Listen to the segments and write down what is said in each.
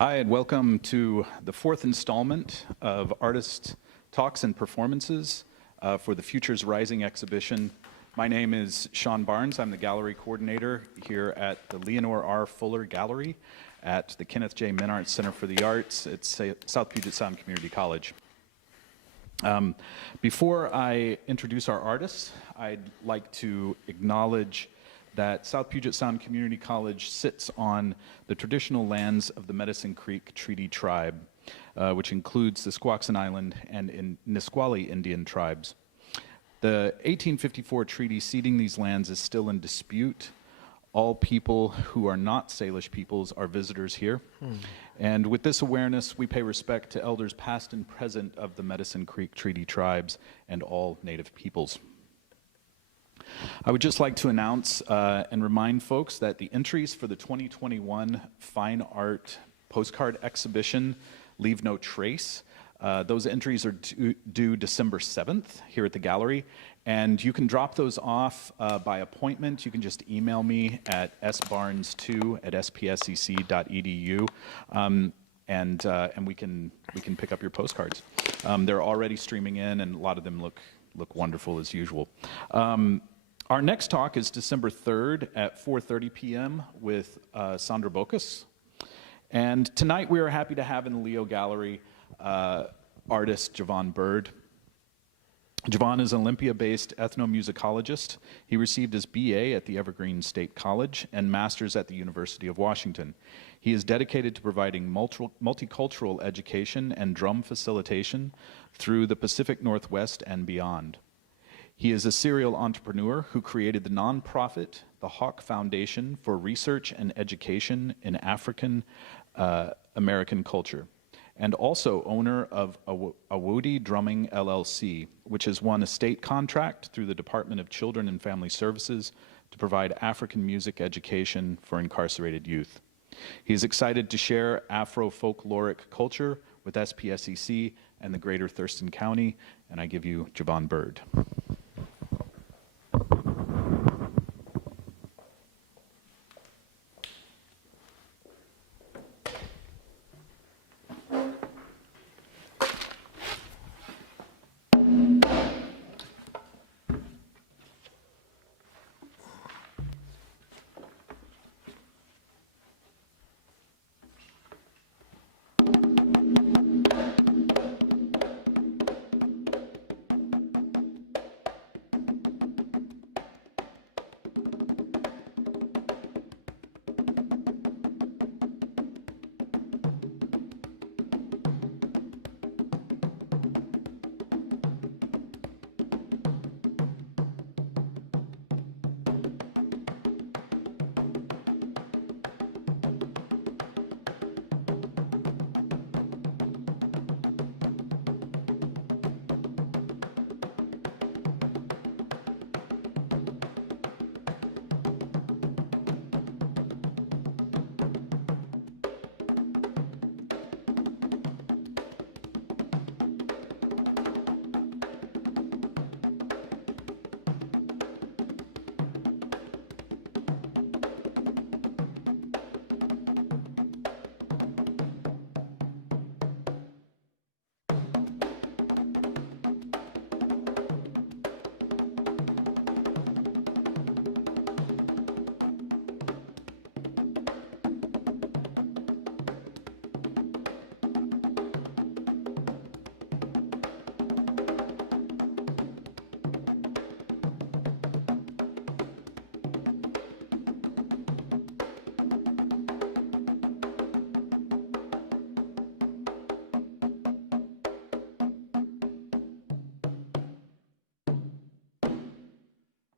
Hi, and welcome to the fourth installment of Artist Talks and Performances for the Futures Rising exhibition. My name is Sean Barnes. I'm the gallery coordinator here at the Leonor R. Fuller Gallery at the Kenneth J. Minart Center for the Arts at South Puget Sound Community College. Before I introduce our artists, I'd like to acknowledge that South Puget Sound Community College sits on the traditional lands of the Medicine Creek Treaty Tribe, which includes the Squaxin Island and Nisqually Indian tribes. The 1854 treaty ceding these lands is still in dispute. All people who are not Salish peoples are visitors here. And with this awareness, we pay respect to elders past and present of the Medicine Creek Treaty Tribes and all Native peoples. I would just like to announce and remind folks that the entries for the 2021 Fine Art Postcard Exhibition leave no trace. Those entries are due December 7th here at the gallery, and you can drop those off by appointment. You can just email me at sbarnes2@spscc.edu, and we can pick up your postcards. They're already streaming in, and a lot of them look wonderful as usual. Our next talk is December 3rd at 4:30 p.m. with Sandra Bocas. And tonight we are happy to have in the Leo Gallery artist Javoen Byrd. Javoen is an Olympia-based ethnomusicologist. He received his BA at the Evergreen State College and master's at the University of Washington. He is dedicated to providing multicultural education and drum facilitation through the Pacific Northwest and beyond. He is a serial entrepreneur who created the nonprofit, the Hawk Foundation for Research and Education in African American Culture, and also owner of Awodi Drumming LLC, which has won a state contract through the Department of Children and Family Services to provide African music education for incarcerated youth. He is excited to share Afro-folkloric culture with SPSCC and the greater Thurston County, and I give you Javoen Byrd.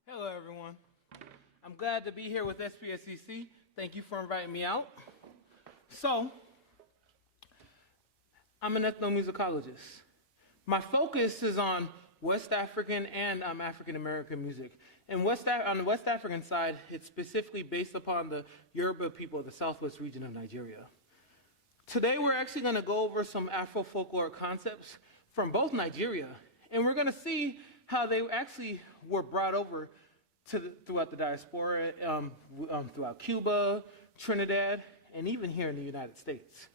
Hello, everyone. I'm glad to be here with SPSCC. Thank you for inviting me out. So, I'm an ethnomusicologist. My focus is on West African and African American music. And on the West African side, it's specifically based upon the Yoruba people of the southwest region of Nigeria. Today, we're actually going to go over some Afro-folklore concepts from both Nigeria, and we're going to see how they actually were brought over throughout the diaspora, throughout Cuba, Trinidad, and even here in the United States.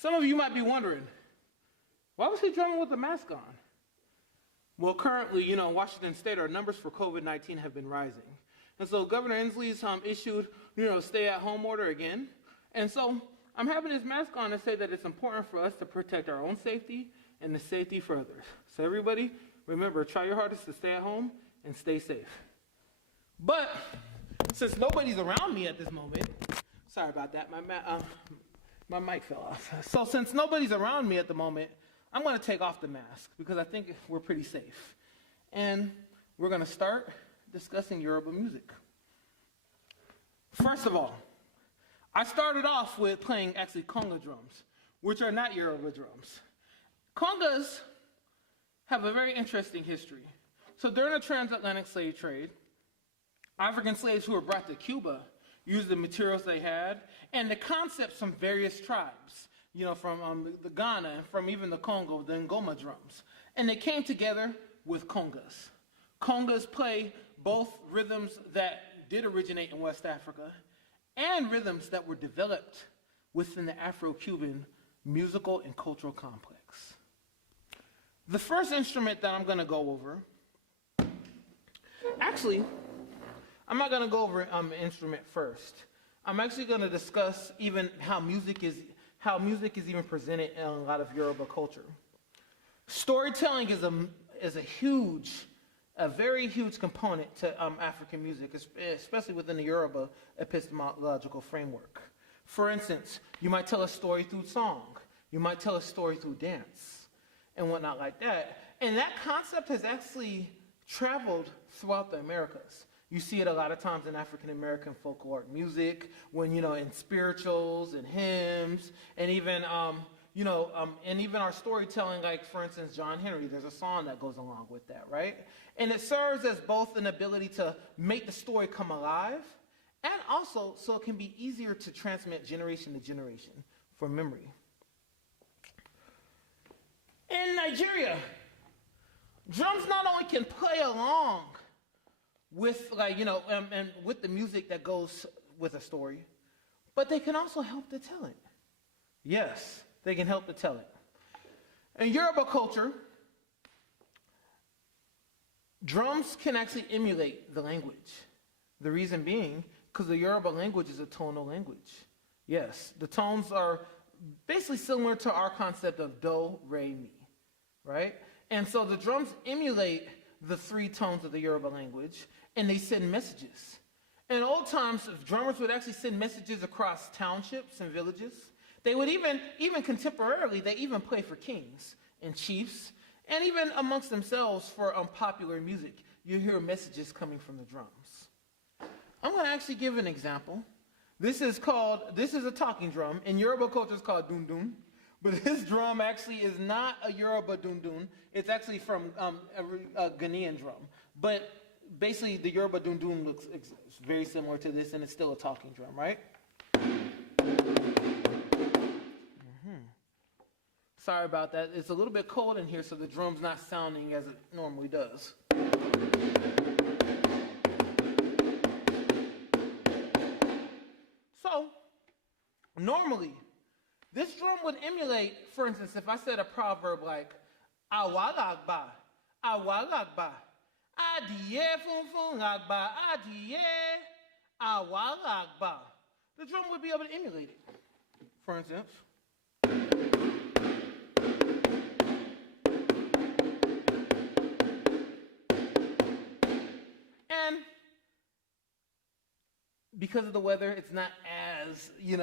Some of you might be wondering, why was he drumming with a mask on? Well, currently, in Washington State, our numbers for COVID-19 have been rising. And so Governor Inslee's issued, stay-at-home order again. And so I'm having this mask on to say that it's important for us to protect our own safety and the safety for others. So everybody, remember, try your hardest to stay at home and stay safe. But since nobody's around me at this moment, sorry about that, my mic fell off. So since nobody's around me at the moment, I'm going to take off the mask because I think we're pretty safe. And we're going to start discussing Yoruba music. First of all, I started off with playing actually conga drums, which are not Yoruba drums. Congas have a very interesting history. So during the transatlantic slave trade, African slaves who were brought to Cuba used the materials they had and the concepts from various tribes, from the Ghana and from even the Congo, the Ngoma drums. And they came together with congas. Congas play both rhythms that did originate in West Africa and rhythms that were developed within the Afro-Cuban musical and cultural complex. The first instrument that I'm going to go over, actually, I'm not going to go over an instrument first. I'm actually going to discuss even how music is even presented in a lot of Yoruba culture. Storytelling is a very huge component to African music, especially within the Yoruba epistemological framework. For instance, you might tell a story through song. You might tell a story through dance and whatnot like that. And that concept has actually traveled throughout the Americas. You see it a lot of times in African American folklore music, when, in spirituals and hymns, and even, and even our storytelling, like, for instance, John Henry, there's a song that goes along with that, right? And it serves as both an ability to make the story come alive, and also so it can be easier to transmit generation to generation for memory. In Nigeria, drums not only can play along with, and with the music that goes with a story, but they can also help to tell it. Yes, they can help to tell it. In Yoruba culture, drums can actually emulate the language. The reason being, because the Yoruba language is a tonal language. Yes, the tones are basically similar to our concept of do, re, mi, right? And so the drums emulate the three tones of the Yoruba language, and they send messages. In old times, drummers would actually send messages across townships and villages. They would even contemporarily, they even play for kings and chiefs, and even amongst themselves for popular music. You hear messages coming from the drums. I'm going to actually give an example. This is a talking drum. In Yoruba culture, it's called dundun. But this drum actually is not a Yoruba dundun. It's actually from a Ghanaian drum. But basically, the Yoruba dundun looks very similar to this, and it's still a talking drum, right? Sorry about that. It's a little bit cold in here, so the drum's not sounding as it normally does. So, normally, this drum would emulate, for instance, if I said a proverb like, awagagba, awagagba, adiye funfun agba, adiye, awagagba. The drum would be able to emulate it, for instance. And because of the weather, it's not as, you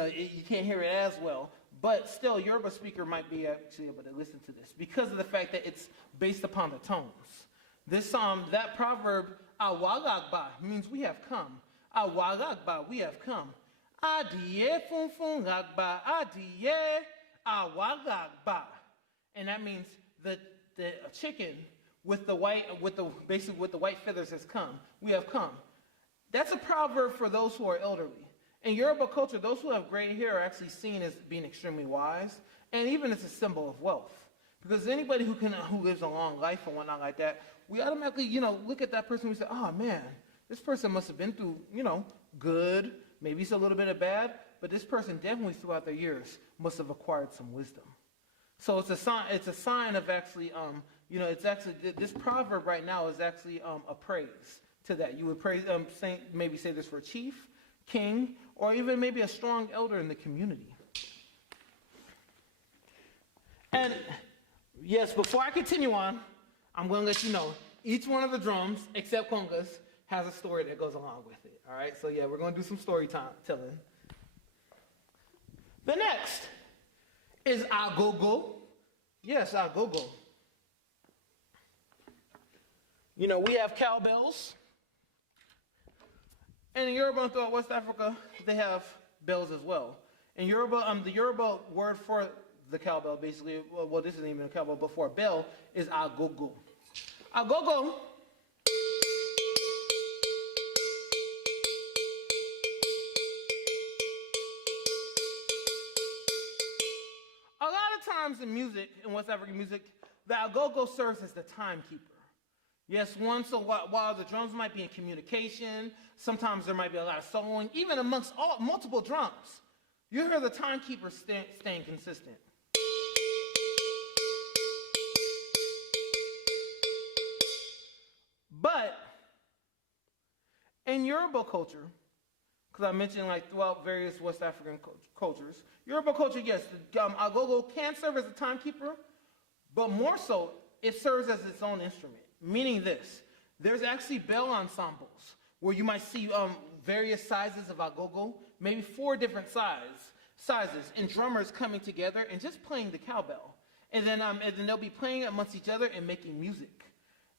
can't hear it as well. But still, Yoruba speaker might be actually able to listen to this because of the fact that it's based upon the tones. This that proverb, awagagba, means we have come. Awagagba, we have come. Adiye funfun agba, adiye awagagba. And that means that the chicken with the white feathers has come. We have come. That's a proverb for those who are elderly. In Yoruba culture, those who have gray hair are actually seen as being extremely wise, and even as a symbol of wealth. Because anybody who lives a long life or whatnot like that, we automatically, look at that person and we say, oh man, this person must have been through, good, Maybe it's a little bit of bad, but this person definitely throughout their years must have acquired some wisdom. So it's a sign. It's a sign of actually, it's actually this proverb right now is actually a praise to that. You would praise, maybe say this for a chief, king, or even maybe a strong elder in the community. And yes, before I continue on, I'm going to let you know each one of the drums, except congas, has a story that goes along with it. All right. So yeah, we're going to do some story telling. The next is agogo. Yes, agogo. We have cowbells. And in Yoruba and throughout West Africa, they have bells as well. In Yoruba, the Yoruba word for the cowbell, basically, well, this isn't even a cowbell, but for a bell, is agogo. Agogo a lot of times in music, in West African music, the agogo serves as the timekeeper. Yes, so while the drums might be in communication, sometimes there might be a lot of soloing, even amongst multiple drums, you hear the timekeeper staying consistent. But in Yoruba culture, because I mentioned throughout various West African cultures, Yoruba culture, yes, the agogo can serve as a timekeeper, but more so, it serves as its own instrument. Meaning this, there's actually bell ensembles where you might see various sizes of agogo, maybe 4 different sizes, and drummers coming together and just playing the cowbell. And then they'll be playing amongst each other and making music.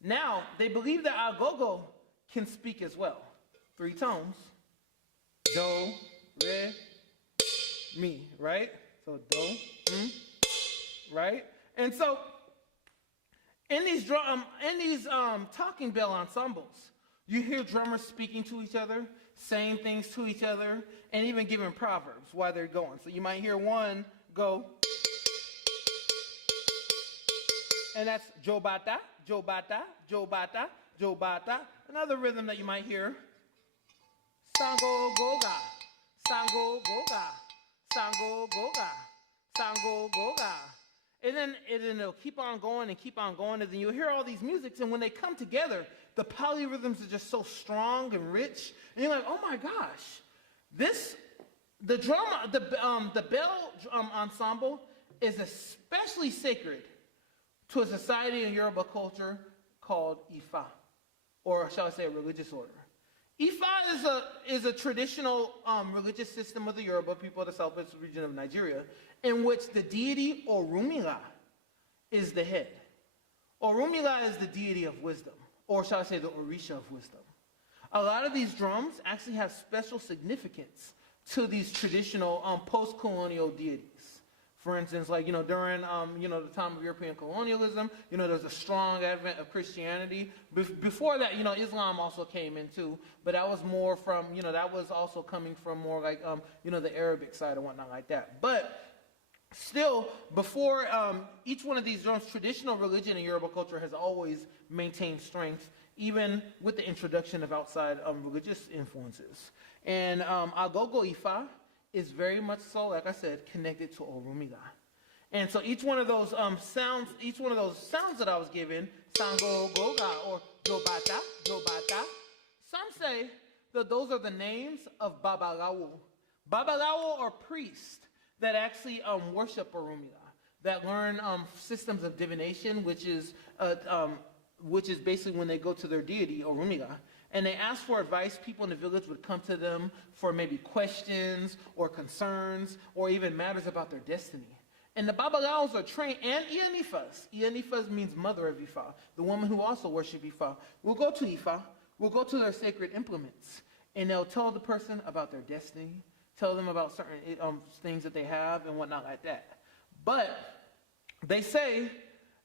Now, they believe that agogo can speak as well. 3 tones. Do, re, mi, right? So do, right? And so in these talking bell ensembles, you hear drummers speaking to each other, saying things to each other, and even giving proverbs while they're going. So you might hear one go, and that's jobata, jobata, jobata, jobata. Another rhythm that you might hear, sango goga, sango goga, sango goga, sango goga. And then it'll keep on going, and then you'll hear all these musics, and when they come together, the polyrhythms are just so strong and rich, and you're like, oh my gosh, the bell ensemble is especially sacred to a society in Yoruba culture called Ifa, or shall I say a religious order. Ifa is a traditional religious system of the Yoruba people of the southwest region of Nigeria, in which the deity Orumila is the head. Orumila is the deity of wisdom, or shall I say the Orisha of wisdom. A lot of these drums actually have special significance to these traditional post-colonial deities. For instance, during the time of European colonialism, there's a strong advent of Christianity. Before that, Islam also came in too, but that was more from, that was also coming from more the Arabic side and whatnot like that. But still, before each one of these drums, traditional religion in Yoruba culture has always maintained strength, even with the introduction of outside religious influences. And Agogo Ifa is very much so, like I said, connected to Orumila. And so each one of those sounds that I was given, Sango Goga or Jobata, Jobata, some say that those are the names of Babalawo. Babalawo are priests that actually worship Orumila, that learn systems of divination, which is basically when they go to their deity, Orumila, and they ask for advice. People in the village would come to them for maybe questions or concerns or even matters about their destiny. And the Babalawos are trained, and Iyanifas. Iyanifas means mother of Ifa, the woman who also worships Ifa. Will go to Ifa, will go to their sacred implements, and they'll tell the person about their destiny, tell them about certain things that they have and whatnot like that. But they say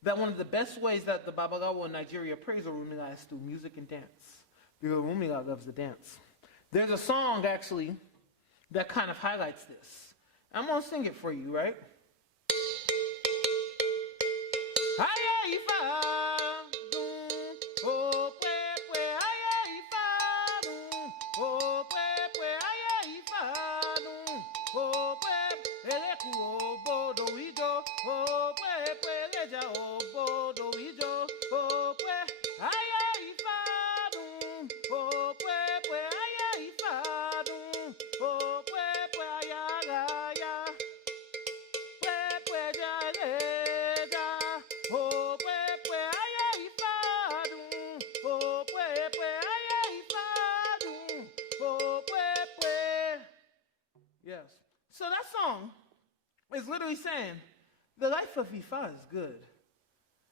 that one of the best ways that the Babalawo in Nigeria praise Orumila is through music and dance. Because Orumila loves to dance. There's a song, actually, that kind of highlights this. I'm going to sing it for you, right? Aya Ifa, dun, oh, pwe, pwe, aya Ifa, dun, oh, pwe, pwe, aya Ifa. So that song is literally saying, the life of Ifa is good.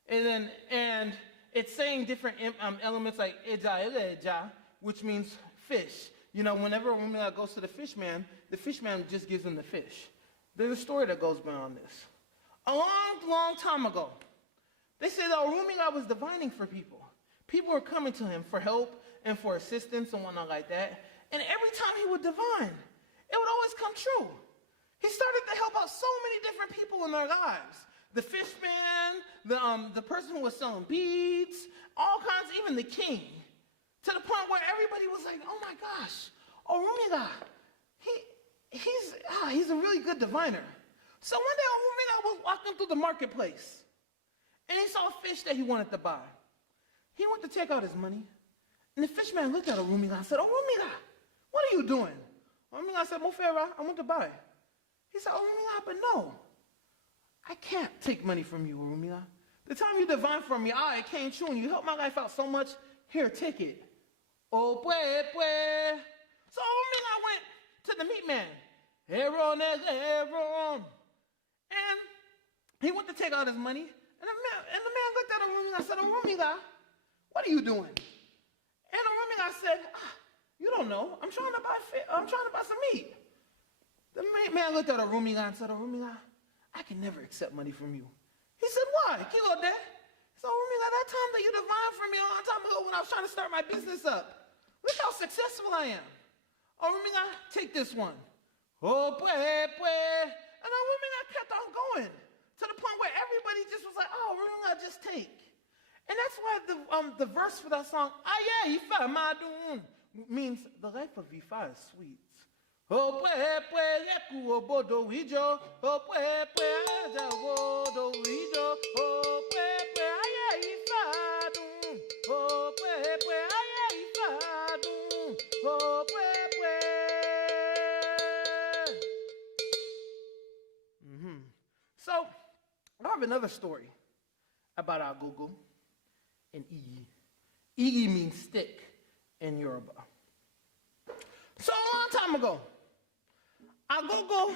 And it's saying different elements like eja eleja, which means fish. You know, whenever a woman goes to the fish man just gives them the fish. There's a story that goes beyond this. A long, long time ago, they say that Orumila was divining for people. People were coming to him for help and for assistance and whatnot like that. And every time he would divine, it would always come true. He started to help out so many different people in their lives. The fishman, the person who was selling beads, all kinds, even the king. To the point where everybody was like, oh my gosh, Orumila, he's a really good diviner. So one day Orumila was walking through the marketplace, and he saw a fish that he wanted to buy. He went to take out his money, and the fishman looked at Orumila and said, Orumila, what are you doing? Orumila said, Mofera, I want to buy. He said, Orumila, but no, I can't take money from you, Orumila. The time you divine for me, it came true, and you helped my life out so much. Here, take it. Oh, pues. So Orumila went to the meat man. Aaron. And he went to take out his money, and the man looked at Orumila and said, Orumila, what are you doing? And Orumila said, you don't know. I'm trying to buy some meat. The man looked at Orumila and said, Orumila, I can never accept money from you. He said, why? Kilo de. So Orumila, that time that you divined for me a long time ago when I was trying to start my business up, look how successful I am. Orumila, take this one. Oh, pues. And Orumila kept on going to the point where everybody just was like, oh, Orumila, just take. And that's why the verse for that song, Aye, Ifa Madun, means the life of Ifa is sweet. Oh, pues, yeku obodo wijo. Oh, pues, Javoen wijo. Oh, pues, aye, Ifa dun. Oh, pues, aye, Ifa dun. Oh, pues. So, I have another story about Agogo and Igi. Igi means stick in Yoruba. So a long time ago, Agogo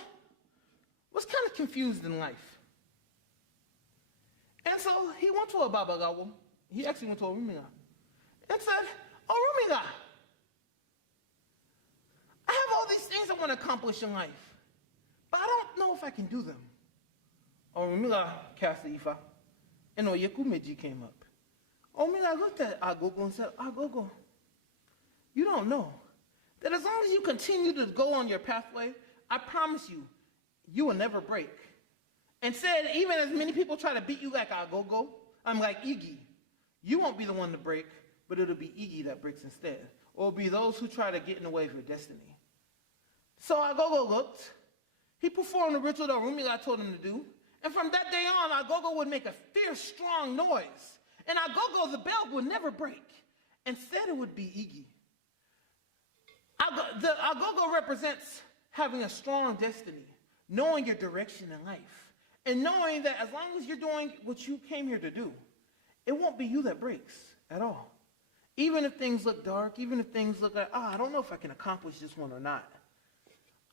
was kind of confused in life. And so he went to a Babagawo. He actually went to Orumila and said, Orumila, I have all these things I want to accomplish in life, but I don't know if I can do them. Orumila cast the Ifa, and Oyekumeji came up. Orumila looked at Agogo and said, Agogo, you don't know that as long as you continue to go on your pathway, I promise you, you will never break. And said, even as many people try to beat you like Agogo, I'm like Iggy, you won't be the one to break, but it'll be Iggy that breaks instead. Or it'll be those who try to get in the way of your destiny. So Agogo looked. He performed the ritual that Orumila told him to do. And from that day on, Agogo would make a fierce, strong noise. And Agogo, the bell, would never break. Instead, it would be Iggy. The Agogo represents having a strong destiny, knowing your direction in life, and knowing that as long as you're doing what you came here to do, it won't be you that breaks at all. Even if things look dark, even if things look like, I don't know if I can accomplish this one or not.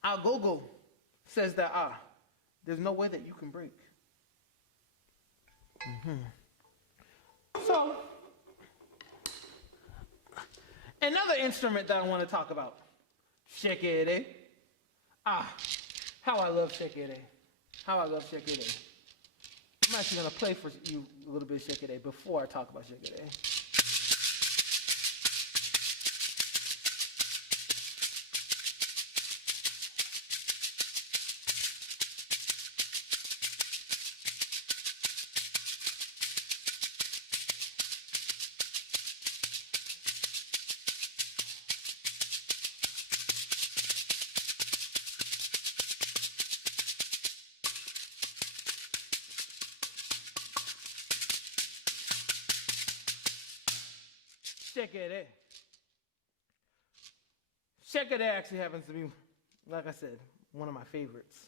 Agogo says that, there's no way that you can break. So, another instrument that I want to talk about, shekere. How I love shekere. How I love shekere. I'm actually going to play for you a little bit of shekere before I talk about shekere. Shekere. Shekere actually happens to be, like I said, one of my favorites.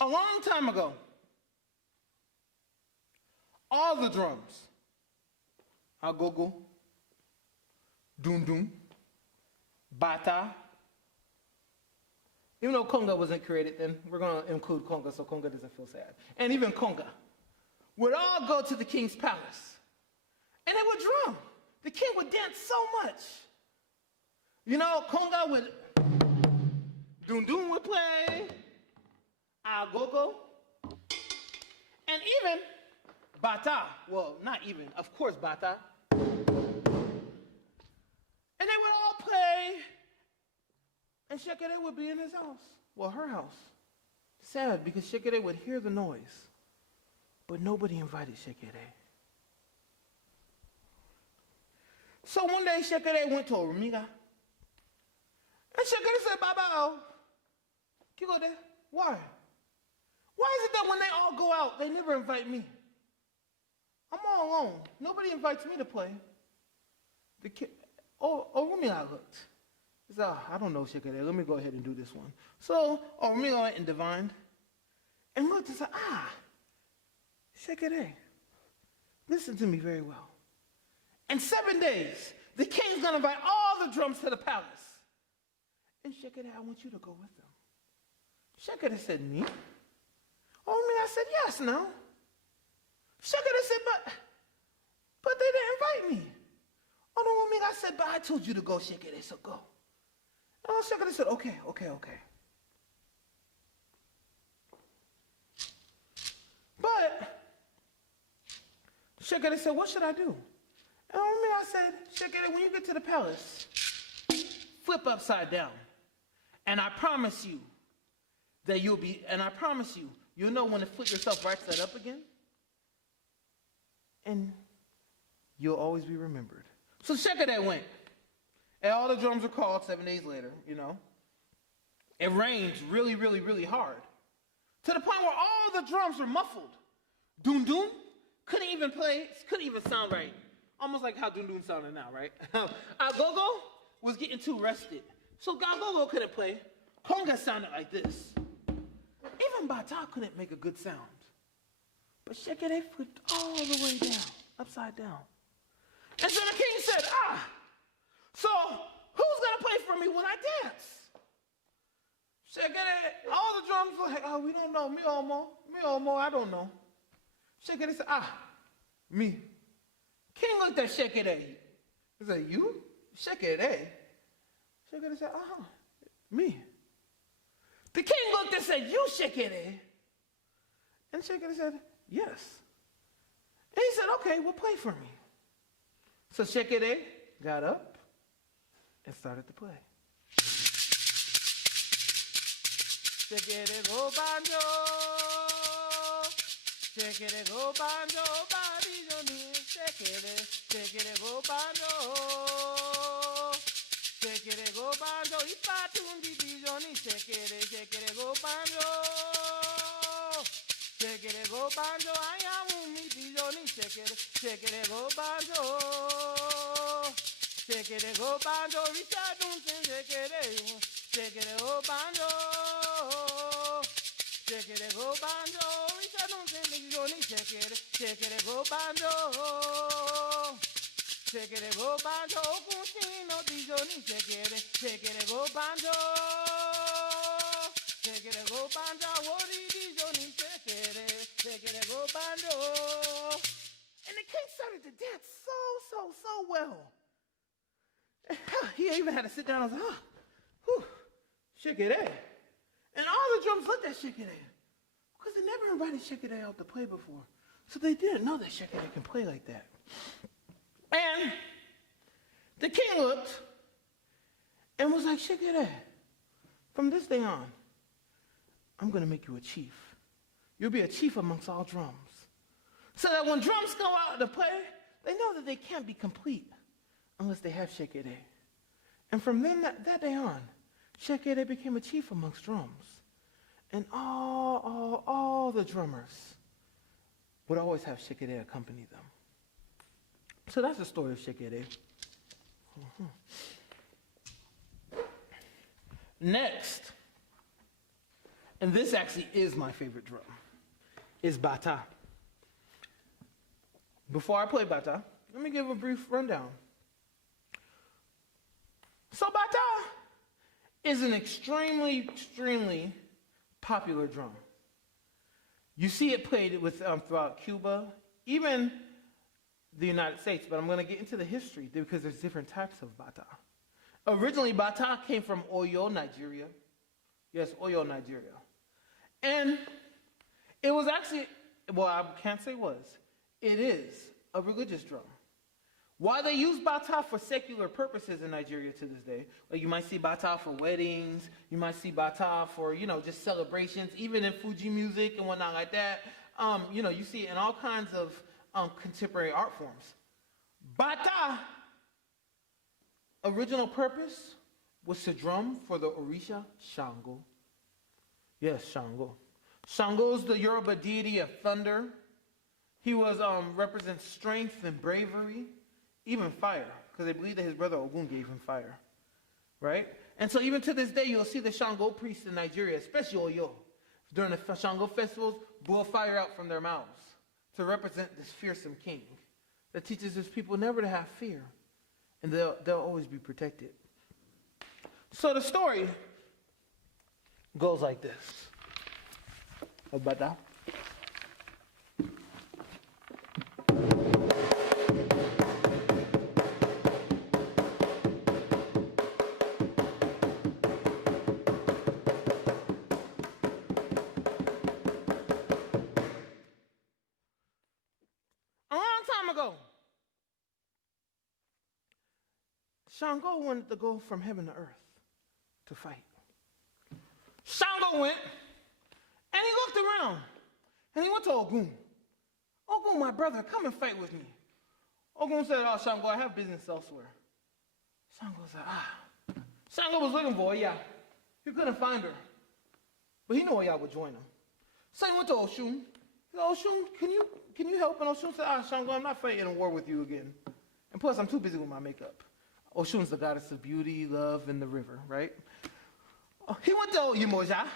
A long time ago, all the drums, agogo, dundun, bata, Even though conga wasn't created then, we're going to include conga so conga doesn't feel sad. And even conga would all go to the king's palace. And they would drum. The king would dance so much. You know, conga would, doon doon would play, agogo, and even bata. Well, not even, of course bata. And they would all play, and Shekere would be in his house. Well, her house. Sad, because Shekere would hear the noise, but nobody invited Shekere. So one day, Shekere went to Orumiga, and Shekere said, Baba, you go there. Why? Why is it that when they all go out, they never invite me? I'm all alone. Nobody invites me to play. The kid, Orumiga looked. He said, I don't know, Shekere. Let me go ahead and do this one. So Orumiga went and divined and looked and said, Shekere, listen to me very well. In 7 days, the king's going to invite all the drums to the palace. And Shekere, I want you to go with them. Shekere said, me? I said, yes, no. Shekere said, but they didn't invite me. I said, but I told you to go, Shekere, so go. Shekere said, okay. But Shekere said, what should I do? And I said, Shekere, when you get to the palace, flip upside down. And I promise you that you'll know when to flip yourself right side up again. And you'll always be remembered. So Shekere went. And all the drums were called 7 days later, you know. It rained really, really, really hard. To the point where all the drums were muffled. Doon doon couldn't even sound right. Almost like how doon doon sounded now, right? Agogo was getting too rested. So Agogo couldn't play. Conga sounded like this. Even Bata couldn't make a good sound. But Shekere flipped all the way down, upside down. And so the king said, so who's going to play for me when I dance? Shekere, all the drums were like, we don't know. Me omo, I don't know. Shekere said, me. King looked at Shekere. He said, you? Shekere? Shekere said, me. The king looked and said, you, Shekere? And Shekere said, yes. And he said, okay, well, play for me. So Shekere got up and started to play. Shekere go banjo, Shekere go banjo, body joni, Shekere go banjo, Shekere go banjo, ipatundi bijoni, Shekere go banjo, Shekere go banjo, ayamumi bijoni, Shekere go banjo, Shekere go banjo, Richard Dunson, Shekere go banjo, Shekere go banjo, Richard Dunson, bijoni, Shekere go banjo, Shekere go banjo, Kuntino bijoni, Shekere go banjo, Shekere go banjo, Wori bijoni, Shekere go banjo. And the king started to dance so well. He even had to sit down and say, Shekere. And all the drums looked at Shekere because they never invited Shekere out to play before. So they didn't know that Shekere can play like that. And the king looked and was like, Shekere, from this day on, I'm going to make you a chief. You'll be a chief amongst all drums. So that when drums go out to play, they know that they can't be complete unless they have Shekere. And from then, that day on, Shekere became a chief amongst drums. And all the drummers would always have Shekere accompany them. So that's the story of Shekere. Next, and this actually is my favorite drum, is bata. Before I play bata, let me give a brief rundown. So bata is an extremely popular drum. You see it played with, throughout Cuba, even the United States, but I'm going to get into the history because there's different types of bata. Originally, bata came from Oyo, Nigeria. Yes, Oyo, Nigeria. And it was actually, well, I can't say was, it is a religious drum. While they use bata for secular purposes in Nigeria to this day, like you might see bata for weddings, you might see bata for, just celebrations, even in Fuji music and whatnot like that. You see it in all kinds of contemporary art forms. Bata, original purpose was to drum for the Orisha Shango. Yes, Shango. Shango is the Yoruba deity of thunder. He was represents strength and bravery. Even fire, because they believe that his brother Ogun gave him fire, right? And so even to this day, you'll see the Shango priests in Nigeria, especially Oyo, during the Shango festivals, blow fire out from their mouths to represent this fearsome king that teaches his people never to have fear, and they'll always be protected. So the story goes like this. About that. Ago, Shango wanted to go from heaven to earth to fight. Shango went, and he looked around, and he went to Ogun. Ogun, my brother, come and fight with me. Ogun said, oh, Shango, I have business elsewhere. Shango said, Shango was looking for Oya. He couldn't find her, but he knew Oya would join him. So he went to Oshun. He said, Oshun, can you help? And Oshun said, Shango, I'm not fighting a war with you again. And plus, I'm too busy with my makeup. Oshun's the goddess of beauty, love, and the river, right? He went to Yumoja,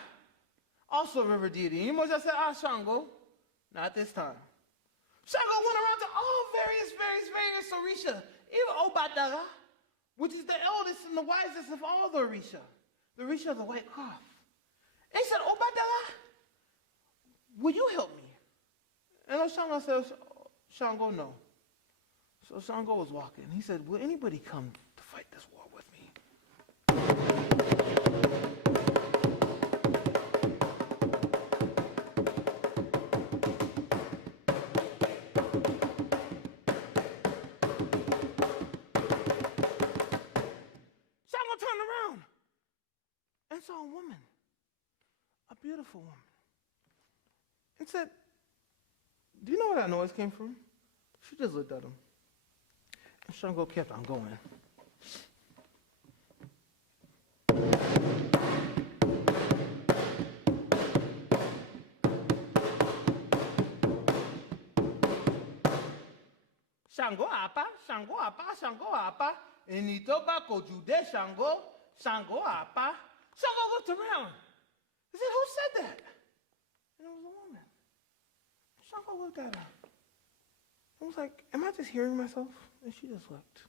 also a river deity. Yumoja said, Shango, not this time. Shango went around to all various Orisha, even Obadaga, which is the eldest and the wisest of all the Orisha of the white cloth. And he said, Obadaga, will you help me? And Shango said, Shango, no. So Shango was walking. He said, will anybody come to fight this war with me? Shango turned around and saw a woman, a beautiful woman, and said, do you know where that noise came from? She just looked at him. And Shango kept on going. Shango apa, Shango apa, Shango apa. Enitoba kojude Shango, Shango apa. Shango looked around. He said, who said that? And it was a woman. Shango looked at her. I was like, am I just hearing myself? And she just looked.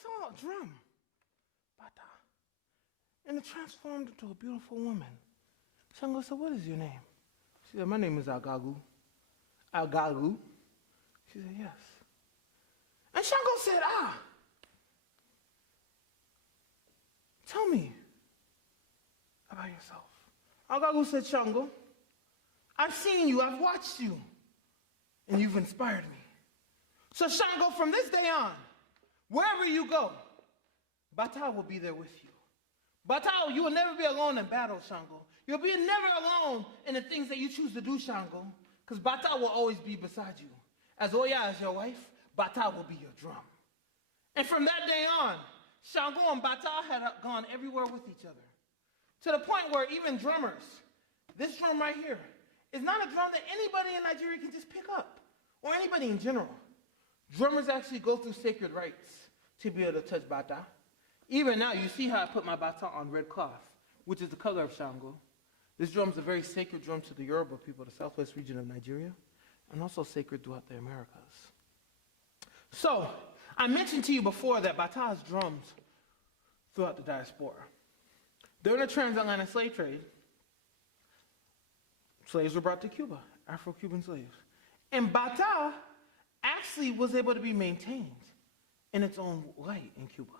Saw a drum, bata, and it transformed into a beautiful woman. Shango said, what is your name? She said, my name is Agagu. Agagu? She said, yes. And Shango said, tell me about yourself. Agagu said, Shango, I've seen you, I've watched you, and you've inspired me. So Shango, from this day on, wherever you go, Bata will be there with you. Bata, you will never be alone in battle, Shango. You'll be never alone in the things that you choose to do, Shango, because Bata will always be beside you. As Oya is your wife, Bata will be your drum. And from that day on, Shango and Bata had gone everywhere with each other. To the point where even drummers, this drum right here, is not a drum that anybody in Nigeria can just pick up, or anybody in general. Drummers actually go through sacred rites to be able to touch Bata. Even now, you see how I put my Bata on red cloth, which is the color of Shango. This drum is a very sacred drum to the Yoruba people, the southwest region of Nigeria, and also sacred throughout the Americas. So, I mentioned to you before that Bata has drums throughout the diaspora. During the transatlantic slave trade, slaves were brought to Cuba, Afro-Cuban slaves. And Bata actually was able to be maintained in its own light in Cuba.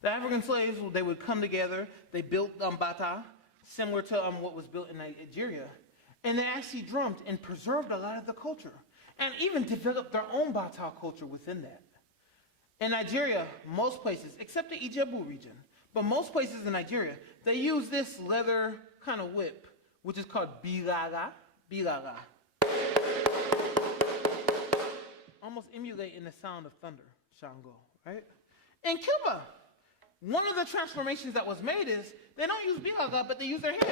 The African slaves, they would come together, they built Bata, similar to what was built in Nigeria, and they actually drummed and preserved a lot of the culture, and even developed their own Bata culture within that. In Nigeria, most places, except the Ijebu region, but most places in Nigeria, they use this leather kind of whip, which is called bilaga, almost emulating the sound of thunder, Shango, right? In Cuba, one of the transformations that was made is they don't use bilaga, but they use their hands.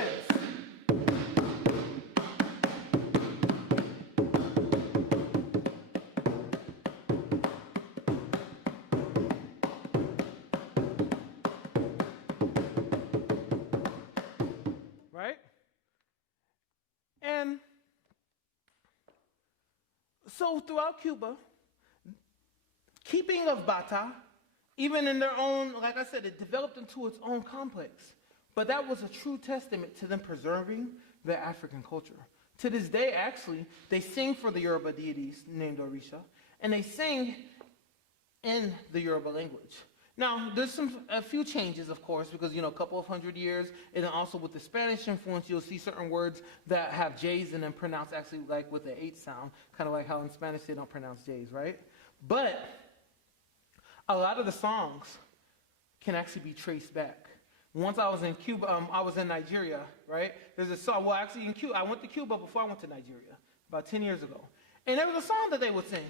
Right? And so throughout Cuba, keeping of Bata, even in their own, like I said, it developed into its own complex. But that was a true testament to them preserving their African culture. To this day, actually, they sing for the Yoruba deities named Orisha, and they sing in the Yoruba language. Now, there's a few changes, of course, because, a couple of hundred years, and then also with the Spanish influence, you'll see certain words that have J's in them pronounced actually like with the H sound, kind of like how in Spanish they don't pronounce J's, right? But a lot of the songs can actually be traced back. Once I was in Cuba, I was in Nigeria, right? There's a song, well, actually in Cuba, I went to Cuba before I went to Nigeria, about 10 years ago. And there was a song that they would sing.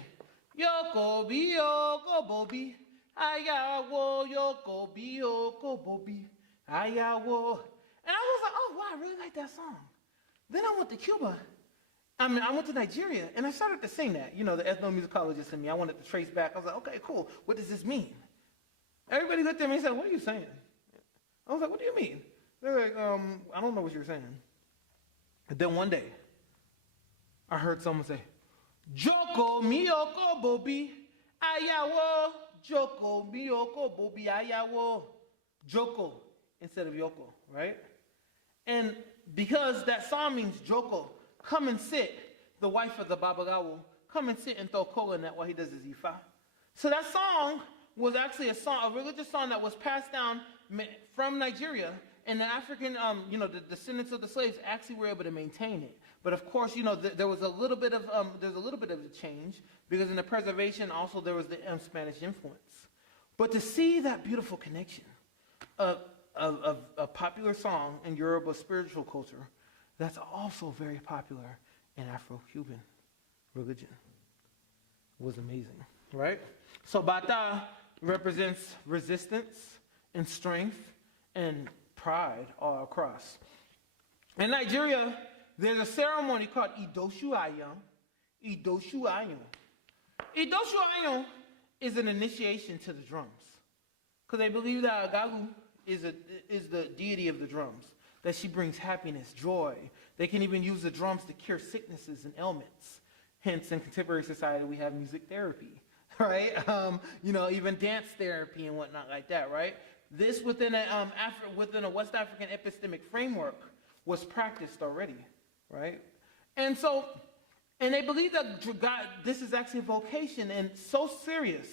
Yoko bi yoko bobi, ayawo yoko bi yoko bobi, ayawo. And I was like, oh, wow, I really like that song. Then I went to Cuba. I went to Nigeria, and I started to sing that. The ethnomusicologist in me, I wanted to trace back. I was like, okay, cool. What does this mean? Everybody looked at me and said, what are you saying? I was like, what do you mean? They're like, I don't know what you're saying. And then one day, I heard someone say, Joko miyoko bobi, ayawo. Joko miyoko bobi, ayawo. Joko instead of Yoko, right? And because that song means Joko, come and sit, the wife of the Babalawo, come and sit and throw coal in that while he does his ifa. So that song was actually a religious song that was passed down from Nigeria, and the African, the descendants of the slaves actually were able to maintain it. But of course, there was a little bit of a change, because in the preservation also there was the Spanish influence. But to see that beautiful connection of a popular song in Yoruba spiritual culture, that's also very popular in Afro-Cuban religion, was amazing, right? So Bata represents resistance and strength and pride all across. In Nigeria, there's a ceremony called Idoshu Ayon. Idoshu Ayon. Idoshu Ayon is an initiation to the drums, because they believe that Agagu is the deity of the drums, that she brings happiness, joy. They can even use the drums to cure sicknesses and ailments. Hence, in contemporary society, we have music therapy, right? Even dance therapy and whatnot like that, right? This within a West African epistemic framework was practiced already, right? And they believe that this is actually a vocation, and so serious,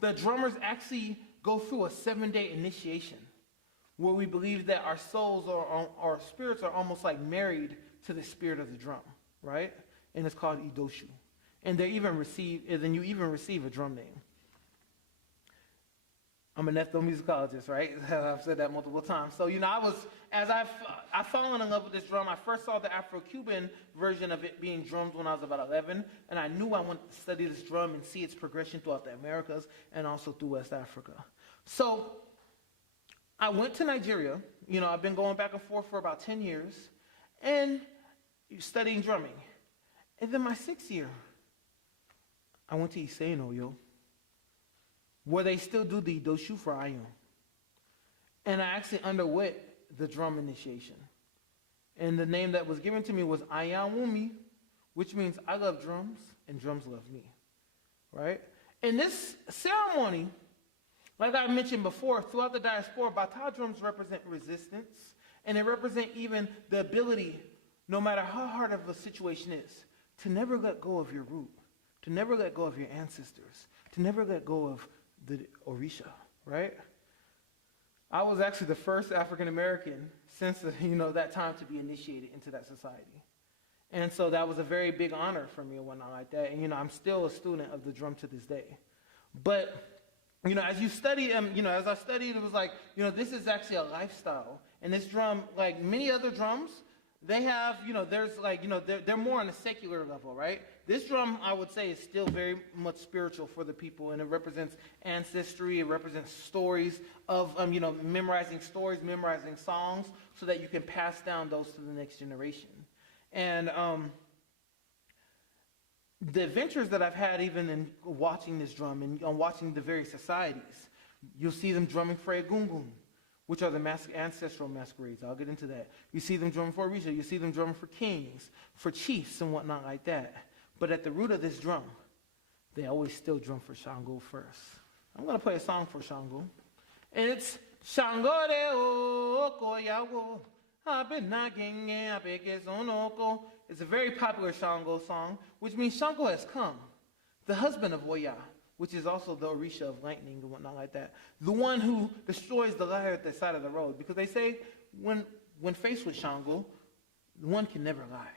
the drummers actually go through a 7-day initiation, where we believe that our souls or our spirits are almost like married to the spirit of the drum, right? And it's called Idoshu. And then you even receive a drum name. I'm an ethnomusicologist, right? I've said that multiple times. So, I've fallen in love with this drum. I first saw the Afro-Cuban version of it being drummed when I was about 11, and I knew I wanted to study this drum and see its progression throughout the Americas and also through West Africa. So, I went to Nigeria. I've been going back and forth for about 10 years, and studying drumming. And then my 6th year, I went to Iseno, where they still do the Doshu for Ayun. And I actually underwent the drum initiation. And the name that was given to me was Ayawumi, which means I love drums and drums love me, right? In this ceremony, like I mentioned before, throughout the diaspora, Bata drums represent resistance, and they represent even the ability, no matter how hard of a situation is, to never let go of your root, to never let go of your ancestors, to never let go of the Orisha, right? I was actually the first African American since that time to be initiated into that society. And so that was a very big honor for me and whatnot like that. And I'm still a student of the drum to this day. But as you study, as I studied, it was like, this is actually a lifestyle. And this drum, like many other drums, they have, there's like, they're more on a secular level, right? This drum, I would say, is still very much spiritual for the people, and it represents ancestry, it represents stories of, memorizing stories, memorizing songs, so that you can pass down those to the next generation. And the adventures that I've had even in watching this drum and watching the various societies, you'll see them drumming for Egungun, which are the ancestral masquerades. I'll get into that. You see them drumming for Orisha. You see them drumming for kings, for chiefs, and whatnot like that. But at the root of this drum, they always still drum for Shango first. I'm going to play a song for Shango. And it's Shango de oko yawo. It's a very popular Shango song, which means Shango has come, the husband of Oya, which is also the Orisha of lightning and whatnot like that. The one who destroys the liar at the side of the road. Because they say when faced with Shango, one can never lie.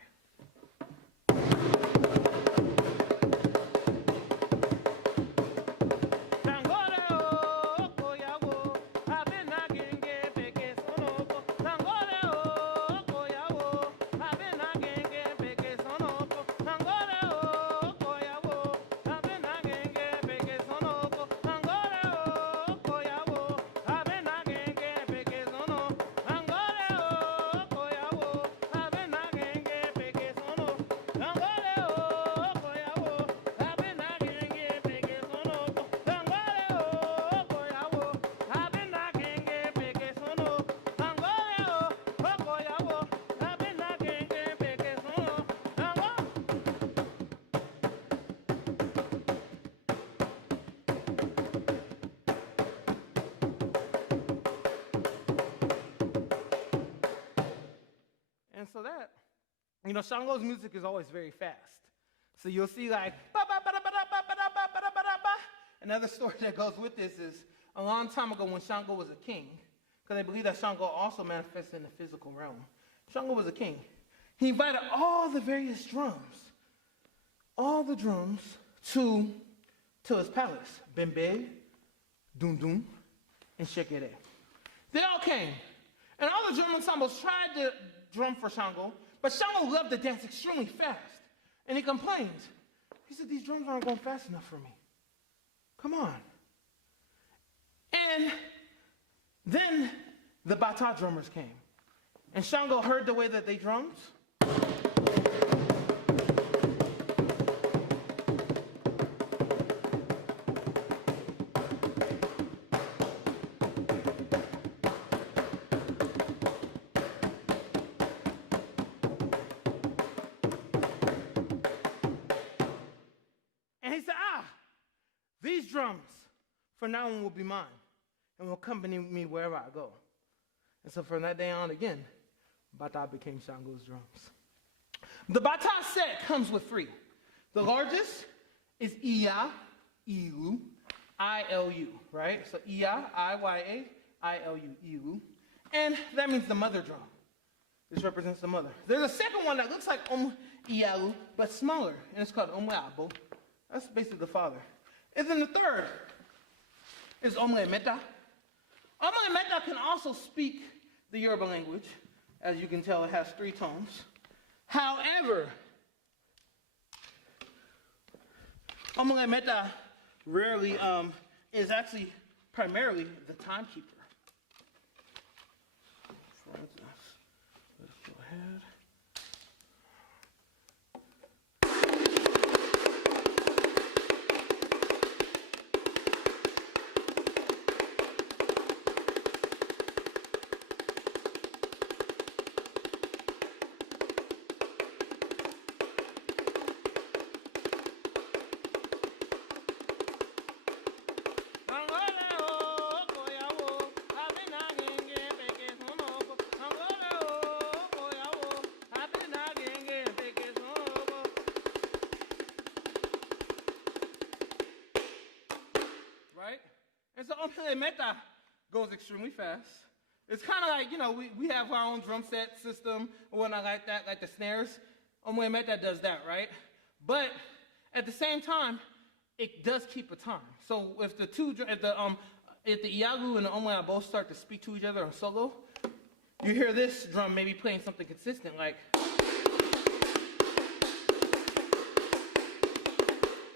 And so that, Shango's music is always very fast. So you'll see like, another story that goes with this is a long time ago when Shango was a king, because they believe that Shango also manifests in the physical realm. Shango was a king. He invited all the various drums, to his palace, Bembe, Dundun, and Shekere. They all came. And all the drum ensembles tried to drum for Shango, but Shango loved to dance extremely fast. And he complained. He said, these drums aren't going fast enough for me. Come on. And then the Bata drummers came. And Shango heard the way that they drummed. And he said, these drums from now on will be mine and will accompany me wherever I go. And so from that day on again, Bata became Shango's drums. The Bata set comes with 3. The largest is Iya, Ilu, I-L-U, right? So Iya, I-Y-A, I-L-U, Ilu. And that means the mother drum. This represents the mother. There's a second one that looks like Iyalu, but smaller, and it's called Abo. That's basically the father. And then the third is Omle Meta. Omle Meta can also speak the Yoruba language. As you can tell, it has 3 tones. However, Omle Meta rarely is actually primarily the timekeeper. For instance, let's go ahead. And so Omele Meta goes extremely fast. It's kind of like, you know, we have our own drum set system or whatnot like that, like the snares. Omele Meta does that, right? But at the same time, it does keep a time. So if the Iagu and the Omele both start to speak to each other on solo, you hear this drum maybe playing something consistent like,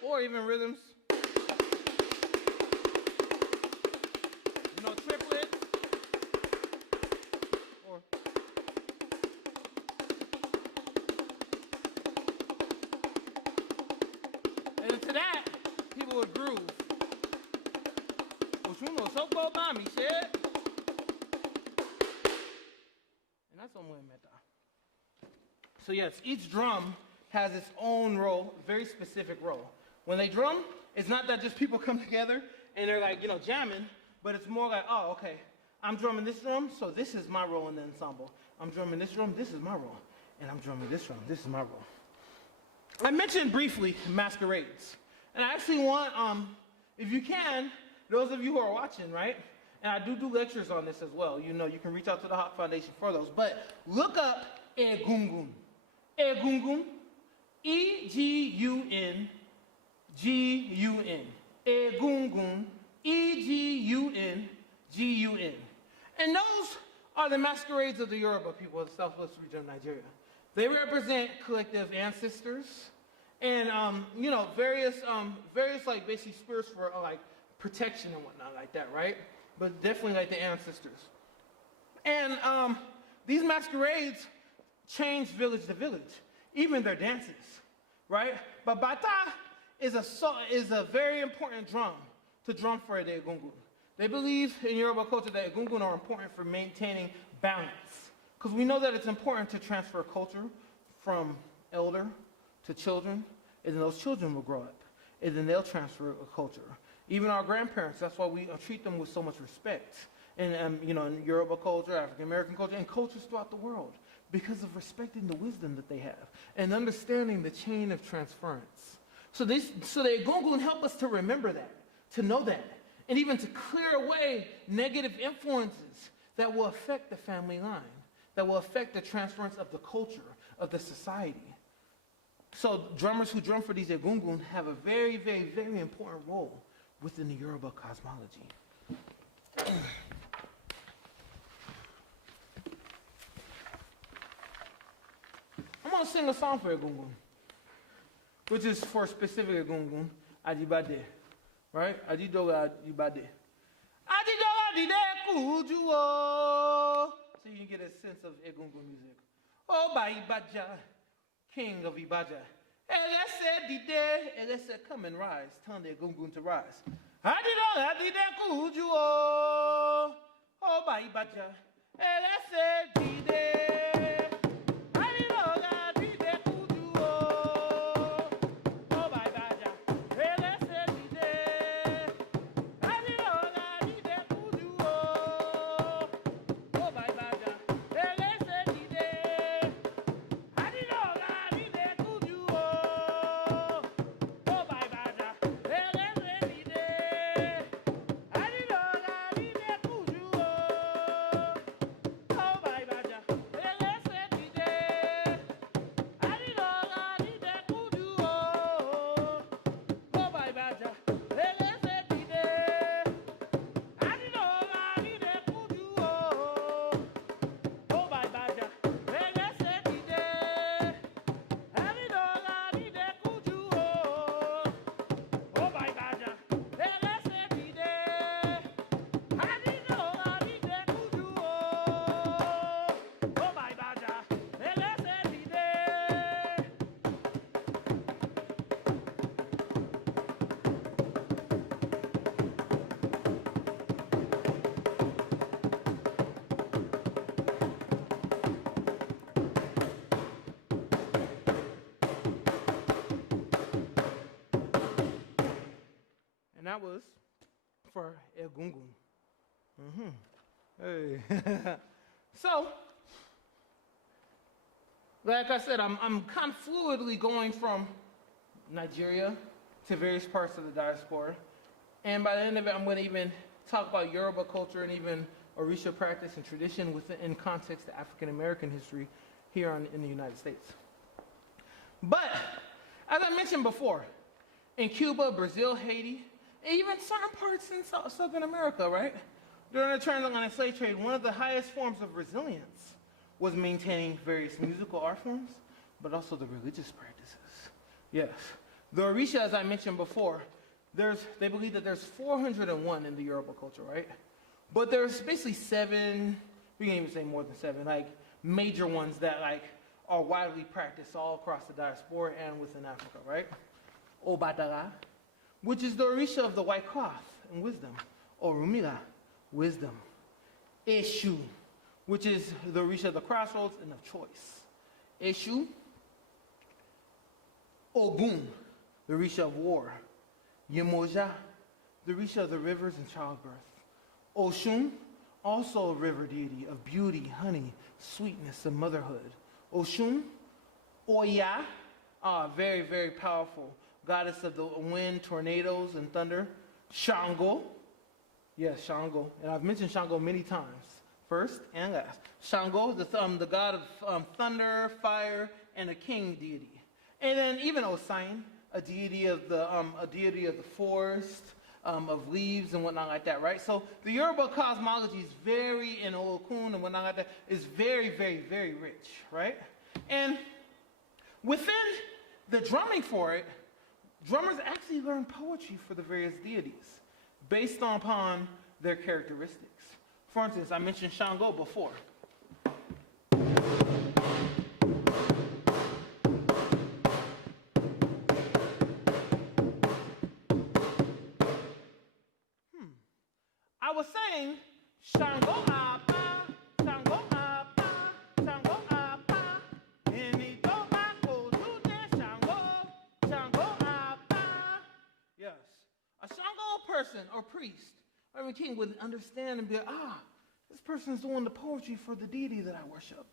or even rhythms. Triplet, or and to that, people would groove. And that's Omwe Meta. So yes, each drum has its own role, very specific role. When they drum, it's not that just people come together and they're like, you know, jamming. But it's more like, oh, okay, I'm drumming this drum, so this is my role in the ensemble. I'm drumming this drum, this is my role. And I'm drumming this drum, this is my role. I mentioned briefly masquerades. And I actually want, if you can, those of you who are watching, right? And I do lectures on this as well. You know, you can reach out to the Hawk Foundation for those. But look up Egungun. Egungun. E-G-U-N-G-U-N. Egungun. E-G-U-N-G-U-N. And those are the masquerades of the Yoruba people of the southwest region of Nigeria. They represent collective ancestors and, you know, various like basically spirits for like protection and whatnot like that, right? But definitely like the ancestors. And these masquerades change village to village, even their dances, right? But bata is a very important drum to drum for the Egungun. They believe in Yoruba culture that Egungun are important for maintaining balance. Because we know that it's important to transfer culture from elder to children, and then those children will grow up, and then they'll transfer a culture. Even our grandparents, that's why we treat them with so much respect. And you know, in Yoruba culture, African American culture, and cultures throughout the world, because of respecting the wisdom that they have, and understanding the chain of transference. So the Egungun help us to remember that, to know that, and even to clear away negative influences that will affect the family line, that will affect the transference of the culture, of the society. So drummers who drum for these Egungun have a very, very, very important role within the Yoruba cosmology. I'm going to sing a song for Egungun, which is for a specific Egungun, Ajibade. Right? Adidoga Ajibade. Adidoga Dide Kujuo. So you can get a sense of Egungun music. Oh, by Ibaja, king of Ibaja. Elese Dide, Elese, come and rise. Tell the Egungun to rise. Adidoga Dide Kujuo. Oh, by Ibaja. Elese Dide. that was for Egungun. Hey. So, like I said, I'm kind of fluidly going from Nigeria to various parts of the diaspora. And by the end of it, I'm going to even talk about Yoruba culture and even Orisha practice and tradition in context to African American history here in the United States. But, as I mentioned before, in Cuba, Brazil, Haiti, and even certain parts in Southern America, right? During the transatlantic slave trade, one of the highest forms of resilience was maintaining various musical art forms, but also the religious practices. Yes. The Orisha, as I mentioned before, they believe that there's 401 in the Yoruba culture, right? But there's basically 7, we can even say more than 7, like major ones that like are widely practiced all across the diaspora and within Africa, right? Obatala, which is the Orisha of the white cloth and wisdom. Orumila, wisdom. Eshu, which is the Orisha of the crossroads and of choice. Eshu. Ogun, the Orisha of war. Yemoja, the Orisha of the rivers and childbirth. Oshun, also a river deity of beauty, honey, sweetness, and motherhood. Oshun. Oya, very, very powerful goddess of the wind, tornadoes, and thunder. Shango, yes, Shango, and I've mentioned Shango many times, first and last. Shango, the god of thunder, fire, and a king deity. And then even Osain, a deity of the forest, of leaves and whatnot like that, right? So the Yoruba cosmology is very, and Olokun and whatnot like that, is very, very, very rich, right? And within the drumming for it, drummers actually learn poetry for the various deities based upon their characteristics. For instance, I mentioned Shango before. I was saying, Shango apa, Shango apa, Shango apa, Initoba kojude Shango, Shango apa. Yes, a Shango person or priest or even king would understand and be like, this person is doing the poetry for the deity that I worship.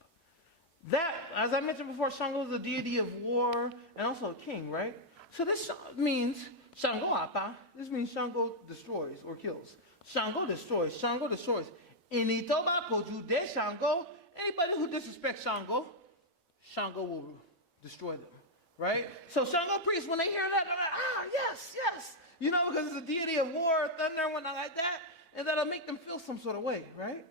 That, as I mentioned before, Shango is the deity of war and also a king, right? So this means Shango apa. This means Shango destroys or kills. Shango destroys. Shango destroys. Initoba koju de Shango. Anybody who disrespects Shango, Shango will destroy them, right? So Shango priests, when they hear that, they're like, yes, yes. You know, because it's a deity of war, thunder, and whatnot like that, and that'll make them feel some sort of way, right?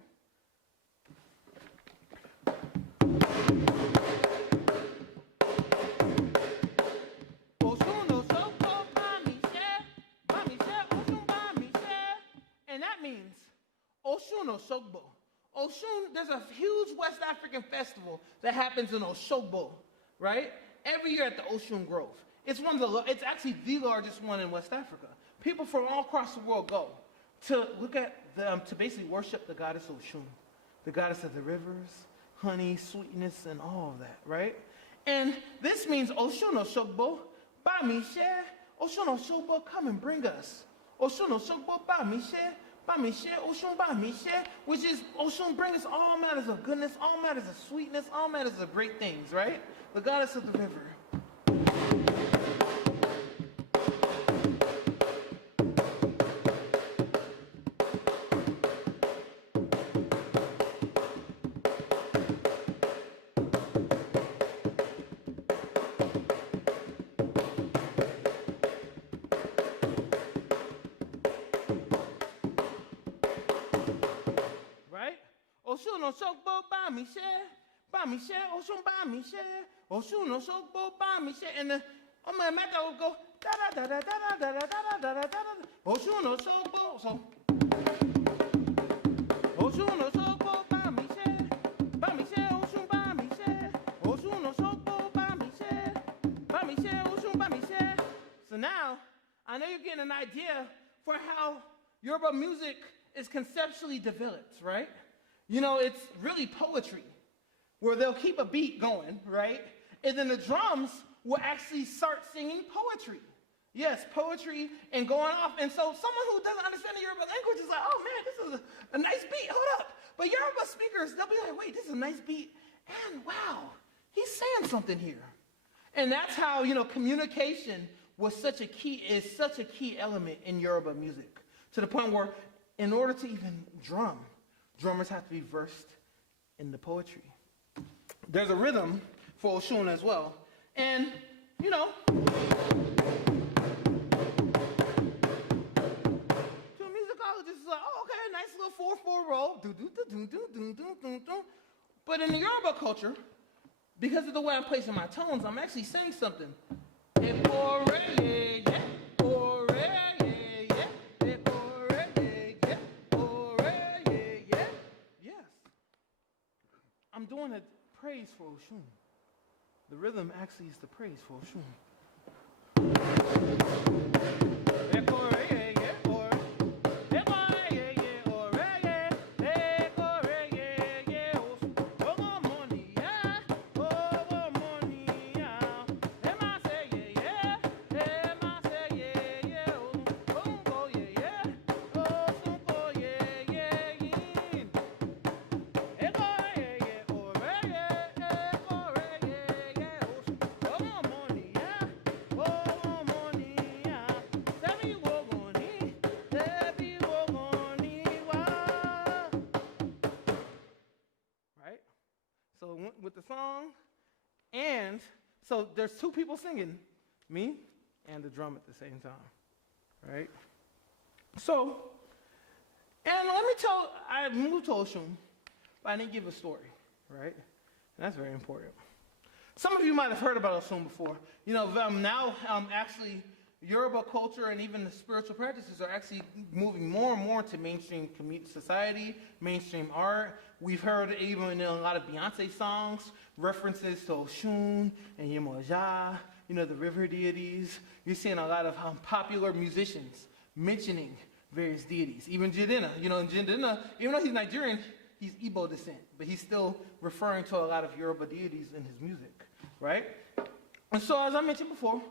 And that means Oshun Oshogbo. Oshun, there's a huge West African festival that happens in Oshogbo, right? Every year at the Oshun Grove. It's actually the largest one in West Africa. People from all across the world go to look at to basically worship the goddess Oshun, the goddess of the rivers, honey, sweetness, and all of that, right? And this means Oshun Oshogbo, Ba Mishe, Oshun Oshogbo, come and bring us. Oshun Oshogbo, Ba Mishe, Oshun Ba Mishe, which is Oshun bring us all matters of goodness, all matters of sweetness, all matters of great things, right? The goddess of the river. Oshun Oshogbo Ba Mishe, Oshun Ba Mishe, Oshun Oshogbo Ba Mishe, and the Mecca will go da da da da da da da da da da da. Oshun Oshogbo, so Oshun Oshogbo Ba Mishe, Oshun Ba Mishe, Oshun Oshogbo Ba Mishe, Oshun Ba Mishe. So now I know you're getting an idea for how Yoruba music is conceptually developed, right? You know, it's really poetry, where they'll keep a beat going, right? And then the drums will actually start singing poetry. Yes, poetry and going off. And so someone who doesn't understand the Yoruba language is like, oh man, this is a nice beat, hold up. But Yoruba speakers, they'll be like, wait, this is a nice beat. And wow, he's saying something here. And that's how, communication is such a key element in Yoruba music. To the point where in order to even drum, drummers have to be versed in the poetry. There's a rhythm for Oshun as well. And, to a musicologist, it's like, oh, okay, nice little 4/4 roll. But in the Yoruba culture, because of the way I'm placing my tones, I'm actually saying something. Yes. I'm doing a praise for Oshun. The rhythm actually is the praise for Oshun. With the song, and so there's two people singing, me and the drum at the same time, right? So, and let me I moved to Oshun, but I didn't give a story, right? And that's very important. Some of you might have heard about Oshun before. Now actually Yoruba culture and even the spiritual practices are actually moving more and more to mainstream society, mainstream art. We've heard even in a lot of Beyonce songs references to Oshun and Yemoja, the river deities. You're seeing a lot of popular musicians mentioning various deities. Even Jadena, Jadena, even though he's Nigerian, he's Igbo descent, but he's still referring to a lot of Yoruba deities in his music, right? And so as I mentioned before,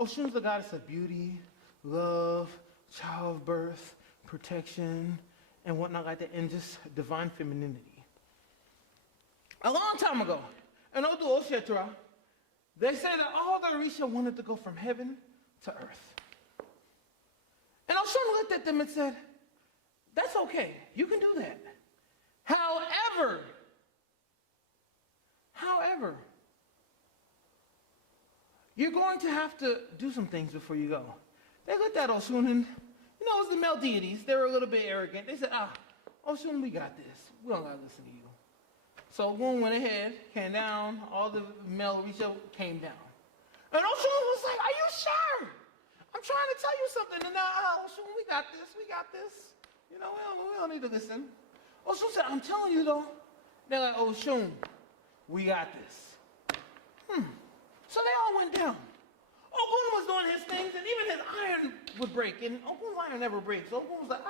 Oshun's the goddess of beauty, love, childbirth, protection, and whatnot like that, and just divine femininity. A long time ago, in Odu Oshetra, they say that all the Orisha wanted to go from heaven to earth. And Oshun looked at them and said, that's okay, you can do that. However, you're going to have to do some things before you go. They looked at Oshun and, it was the male deities. They were a little bit arrogant. They said, Oshun, we got this. We don't got to listen to you. So Ogun went ahead, came down, all the male Orisha came down. And Oshun was like, are you sure? I'm trying to tell you something. And now, Oshun, we got this. We don't need to listen. Oshun said, I'm telling you though. They're like, Oshun, we got this. So they all went down. Ogun was doing his things, and even his iron would break, and Ogun's iron never breaks. So Ogun was like,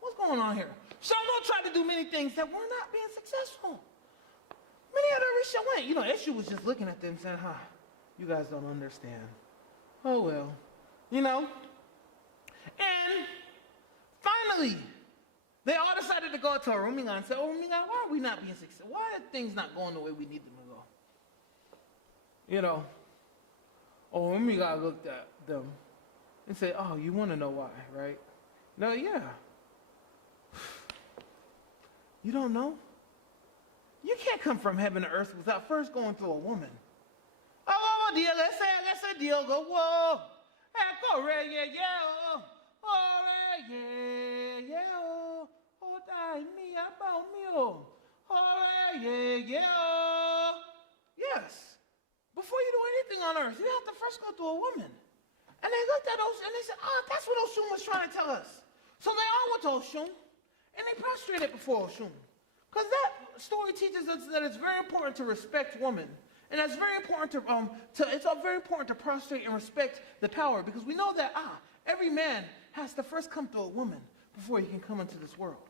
what's going on here? Shango tried to do many things that were not being successful. Many other Orisha went. Eshu was just looking at them saying, you guys don't understand. Oh, well. And finally, they all decided to go to Orumiga and say, Orumiga, why are we not being successful? Why are things not going the way we need them to go? Orumiga looked at them and said, you want to know why, right? No, yeah. You don't know? You can't come from heaven to earth without first going through a woman. Oh, dear, let's say, deal, go, whoa. Go, yeah, oh, die me, about me, oh, yeah. Yes. Before you do anything on earth, you have to first go through a woman. And they looked at Oshun and they said, that's what Oshun was trying to tell us. So they all went to Oshun and they prostrated before Oshun. Because that story teaches us that it's very important to respect women. And that's very important it's very important to prostrate and respect the power, because we know that every man has to first come to a woman before he can come into this world.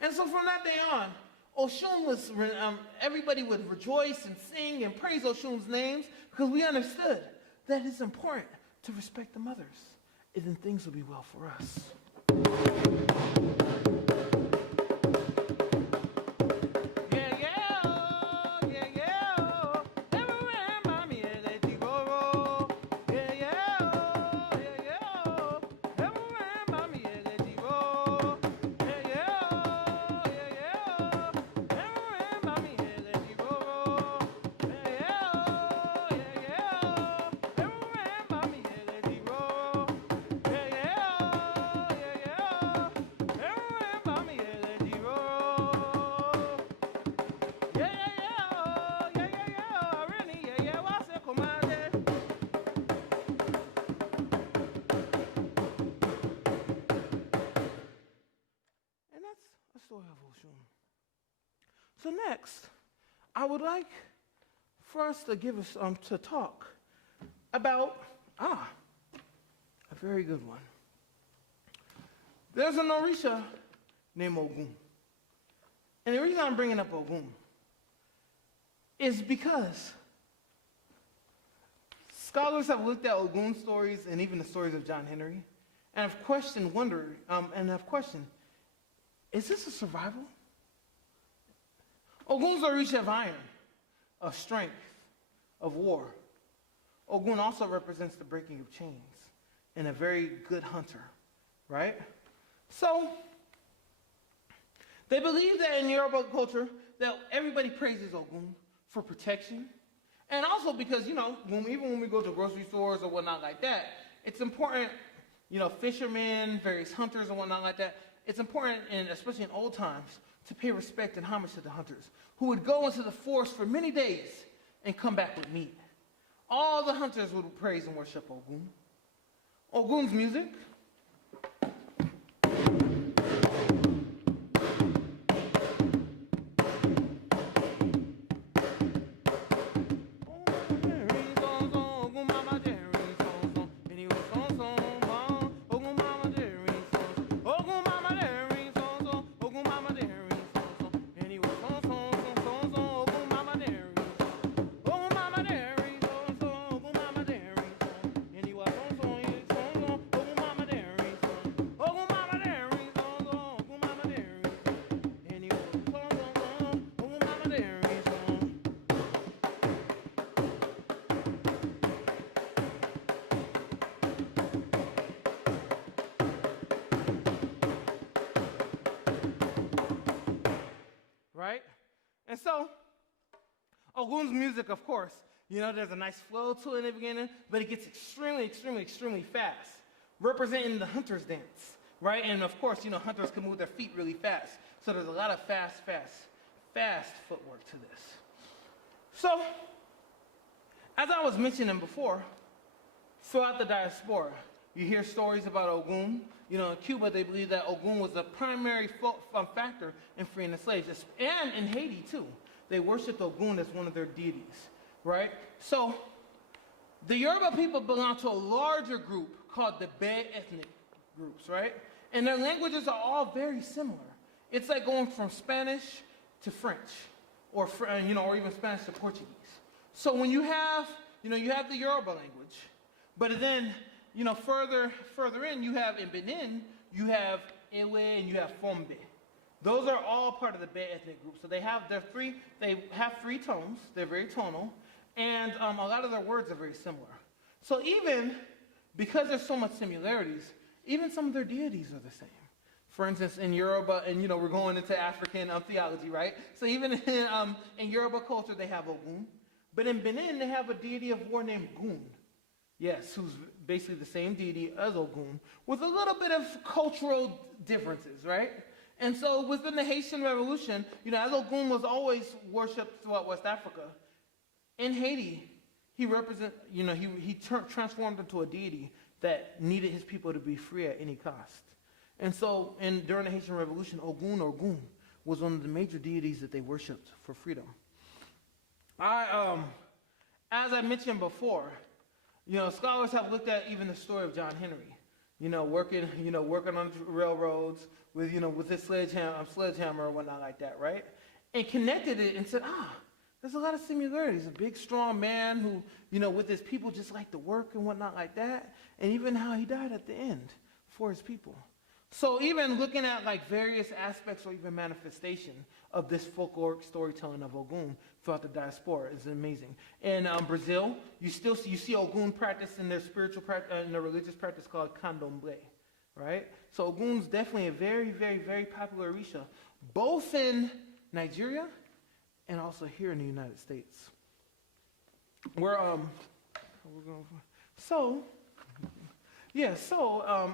And so from that day on, Oshun was, everybody would rejoice and sing and praise Oshun's names, because we understood that it's important to respect the mothers, and then things will be well for us. So next, I would like for us to to talk about a very good one. There's an Orisha named Ogun. And the reason I'm bringing up Ogun is because scholars have looked at Ogun stories and even the stories of John Henry and have questioned, is this a survival? Ogun's Orisha of iron, of strength, of war. Ogun also represents the breaking of chains and a very good hunter, right? So, they believe that in Yoruba culture that everybody praises Ogun for protection. And also because, even when we go to grocery stores or whatnot like that, it's important, fishermen, various hunters and whatnot like that, it's important, especially in old times, to pay respect and homage to the hunters who would go into the forest for many days and come back with meat. All the hunters would praise and worship Ogun. Ogun's music. Right? And so, Ogun's music, of course, there's a nice flow to it in the beginning, but it gets extremely, extremely, extremely fast, representing the hunter's dance, right? And of course, hunters can move their feet really fast. So there's a lot of fast footwork to this. So, as I was mentioning before, throughout the diaspora, you hear stories about Ogun. In Cuba, they believe that Ogun was the primary factor in freeing the slaves. And in Haiti, too. They worshiped Ogun as one of their deities, right? So, the Yoruba people belong to a larger group called the Byrd ethnic groups, right? And their languages are all very similar. It's like going from Spanish to French, or even Spanish to Portuguese. So when you have the Yoruba language, but then further in, you have in Benin, you have Ewe and you have Fombe. Those are all part of the Byrd ethnic group. So they have three tones. They're very tonal, and a lot of their words are very similar. So even because there's so much similarities, even some of their deities are the same. For instance, in Yoruba, and we're going into African theology, right? So even in Yoruba culture, they have Ogun, but in Benin, they have a deity of war named Gun. Yes, who's basically the same deity as Ogun, with a little bit of cultural differences, right? And so within the Haitian Revolution, as Ogun was always worshipped throughout West Africa, in Haiti, he transformed into a deity that needed his people to be free at any cost. And so during the Haitian Revolution, Ogun was one of the major deities that they worshipped for freedom. As I mentioned before, scholars have looked at even the story of John Henry, working on railroads with his sledgehammer or whatnot like that, right? And connected it and said, There's a lot of similarities. A big, strong man who, with his people just like to work and whatnot like that. And even how he died at the end for his people. So even looking at like various aspects or even manifestation of this folkloric storytelling of Ogun throughout the diaspora is amazing. In Brazil, you see Ogun practice in their spiritual practice, in their religious practice called candomblé, right? So Ogun's definitely a very, very, very popular Orisha, both in Nigeria and also here in the United States. We're going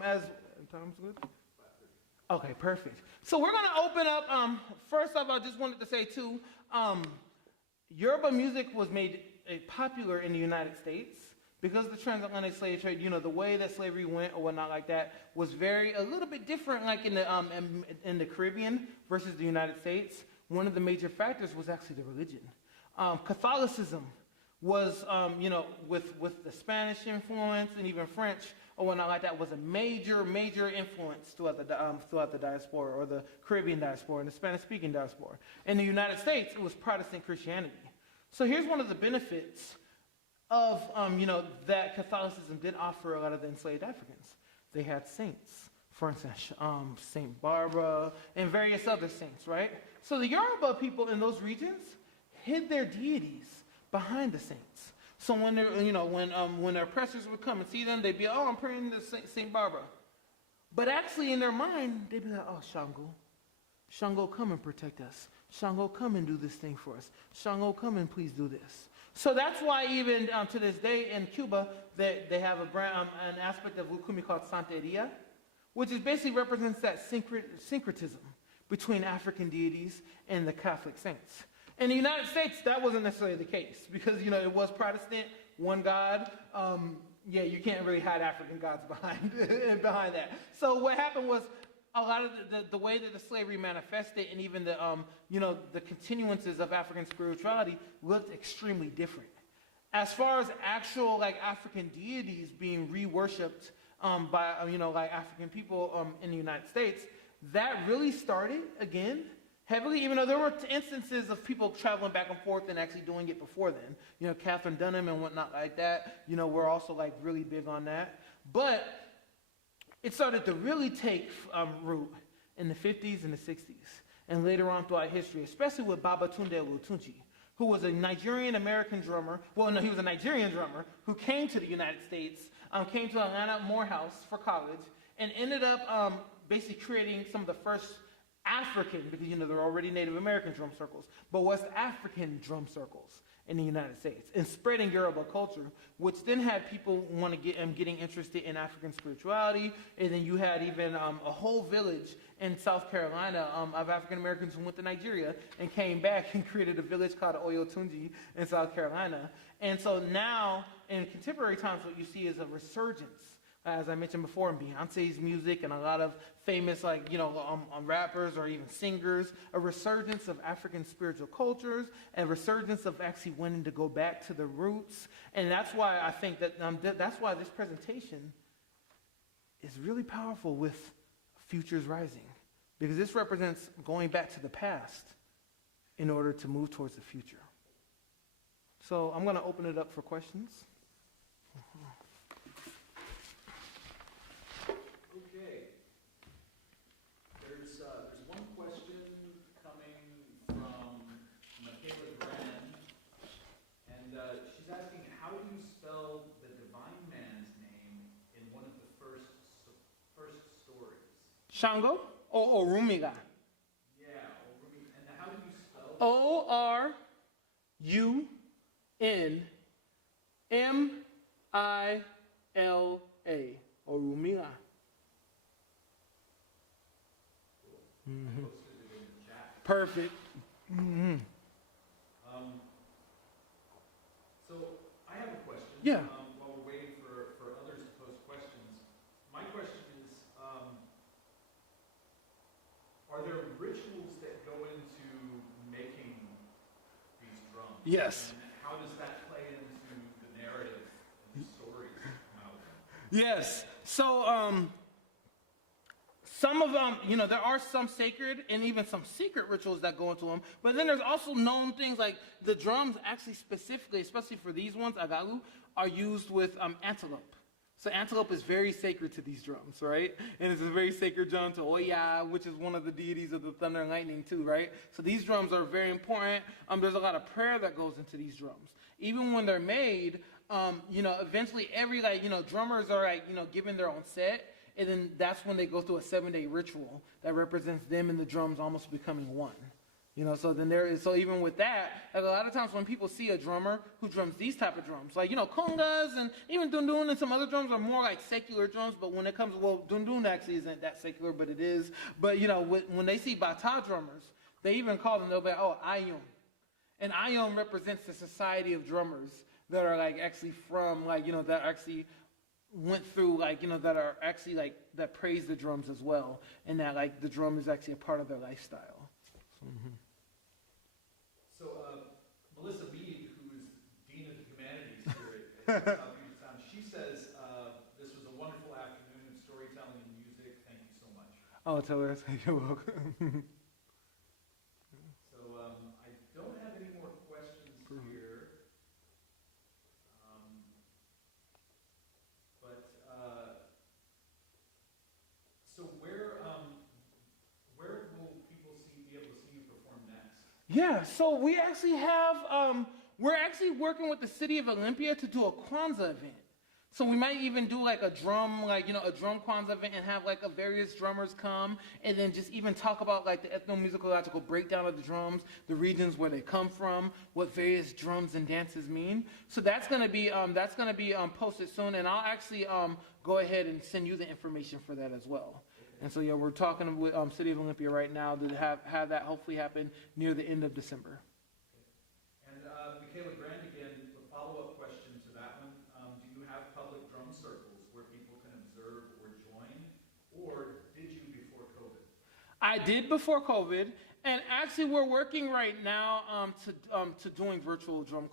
as time's good. Okay, perfect. So we're going to open up. First off, I just wanted to say too, Yoruba music was made popular in the United States because of the transatlantic slave trade. The way that slavery went or whatnot like that was a little bit different, like in the Caribbean versus the United States. One of the major factors was actually the religion. Catholicism was, with the Spanish influence and even French or whatnot like that, was a major, major influence throughout the diaspora, or the Caribbean diaspora and the Spanish-speaking diaspora. In the United States, it was Protestant Christianity. So here's one of the benefits of, that Catholicism did offer a lot of the enslaved Africans. They had saints, for instance, Saint Barbara and various other saints, right? So the Yoruba people in those regions hid their deities behind the saints. So when their oppressors would come and see them, they'd be, I'm praying to Saint Barbara. But actually in their mind, they'd be like, Shango, come and protect us. Shango, come and do this thing for us. Shango, come and please do this. So that's why even to this day in Cuba, they have an aspect of Lukumi called Santeria, which is basically represents that syncretism between African deities and the Catholic saints. In the United States, that wasn't necessarily the case because, it was Protestant, one God. You can't really hide African gods behind that. So what happened was a lot of the way that the slavery manifested and even the continuances of African spirituality looked extremely different. As far as actual African deities being re-worshipped by African people in the United States, that really started again heavily, even though there were instances of people traveling back and forth and actually doing it before then. Catherine Dunham and whatnot like that, we're also really big on that. But it started to really take root in the 50s and the 60s, and later on throughout history, especially with Babatunde Olutunji, who was a Nigerian-American drummer. Well, no, he was a Nigerian drummer who came to the United States, came to Atlanta Morehouse for college, and ended up basically creating some of the first African, because there were already Native American drum circles, but West African drum circles in the United States, and spreading Yoruba culture, which then had people getting interested in African spirituality, and then you had even a whole village in South Carolina of African Americans who went to Nigeria and came back and created a village called Oyotunji in South Carolina. And so now, in contemporary times, what you see is a resurgence, as I mentioned before, in Beyonce's music and a lot of famous rappers or even singers, a resurgence of African spiritual cultures, and a resurgence of actually wanting to go back to the roots. And that's why I think that that's why this presentation is really powerful with Futures Rising, because this represents going back to the past in order to move towards the future. So I'm going to open it up for questions. Shango or Orumiga? Yeah, Orumiga. And how do you spell Ourunmila. Orumiga. Mm-hmm. Perfect. Mm-hmm. So I have a question. Yeah. While we're waiting for others to pose questions, my question is, are there rituals that go into making these drums? Yes. And how does that play into the narrative and the stories? Yes. Some of them, there are some sacred and even some secret rituals that go into them. But then there's also known things like the drums actually specifically, especially for these ones, agalu, are used with antelope. So antelope is very sacred to these drums, right? And it's a very sacred drum to Oya, which is one of the deities of the thunder and lightning too, right? So these drums are very important. There's a lot of prayer that goes into these drums. Even when they're made, eventually every, drummers are, given their own set. And then that's when they go through a 7-day ritual that represents them and the drums almost becoming one. So then so even with that, like a lot of times when people see a drummer who drums these type of drums, like, congas and even dundun and some other drums are more like secular drums, but when it comes, dundun actually isn't that secular, but it is. But, when they see Bata drummers, they even call them, they'll be like, oh, Ayun. And Ayun represents the society of drummers that are like actually from, that actually went through, that are actually that praise the drums as well, and that the drum is actually a part of their lifestyle. Mm-hmm. So, Melissa Mead, who is Dean of the Humanities here at South Puget Sound, she says, this was a wonderful afternoon of storytelling and music. Thank you so much. Oh, tell her you're welcome. So, I don't have any more questions here. So where will people be able to see you perform next? Yeah, so we actually have, we're actually working with the city of Olympia to do a Kwanzaa event. So we might even do a drum, a drum Kwanzaa event and have various drummers come and then just even talk about the ethnomusicological breakdown of the drums, the regions where they come from, what various drums and dances mean. So that's gonna be posted soon, and I'll actually go ahead and send you the information for that as well. And so, we're talking with City of Olympia right now to have that hopefully happen near the end of December. And Michaela Grand, again, a follow-up question to that one. Do you have public drum circles where people can observe or join, or did you before COVID? I did before COVID, and actually we're working right now to doing virtual drum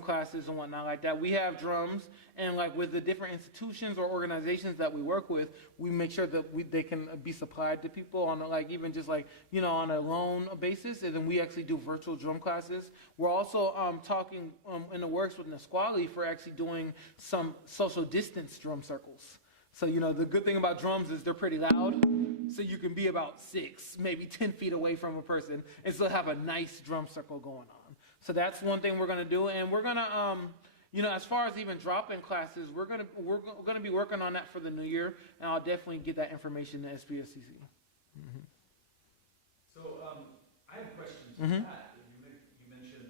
classes and whatnot like that. We have drums, and with the different institutions or organizations that we work with, we make sure that they can be supplied to people on even just on a loan basis, and then we actually do virtual drum classes. We're also talking in the works with Nisqually for actually doing some social distance drum circles. So, the good thing about drums is they're pretty loud, so you can be about 6, maybe 10 feet away from a person and still have a nice drum circle going on. So that's one thing we're going to do, and we're going to, as far as even drop-in classes, we're going to be working on that for the new year, and I'll definitely get that information to SPSCC. Mm-hmm. So I have questions Mm-hmm. to that. You mentioned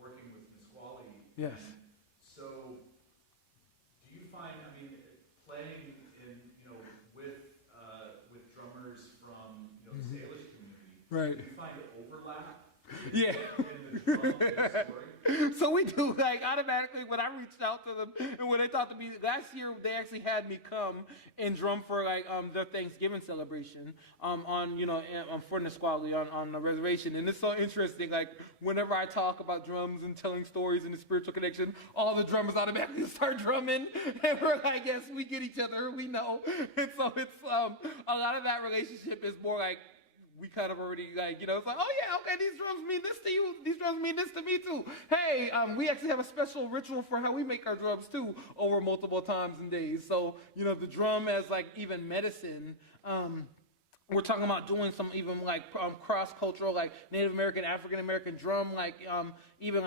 working with Nisqually. Yes. So do you find, playing in, with drummers from, the Salish community, Right. do you find overlap Yeah. in the drum and story? So we do, automatically, when I reached out to them, and when they talked to me, last year, they actually had me come and drum for, their Thanksgiving celebration, for Nisqually on the reservation. And it's so interesting, whenever I talk about drums and telling stories and the spiritual connection, all the drummers automatically start drumming, and we're like, yes, we get each other, we know. And so it's, a lot of that relationship is more we kind of already it's oh yeah, okay, these drums mean this to you, these drums mean this to me too. Hey, we actually have a special ritual for how we make our drums too over multiple times and days. So, the drum as even medicine, we're talking about doing some even cross-cultural, Native American, African American drum, even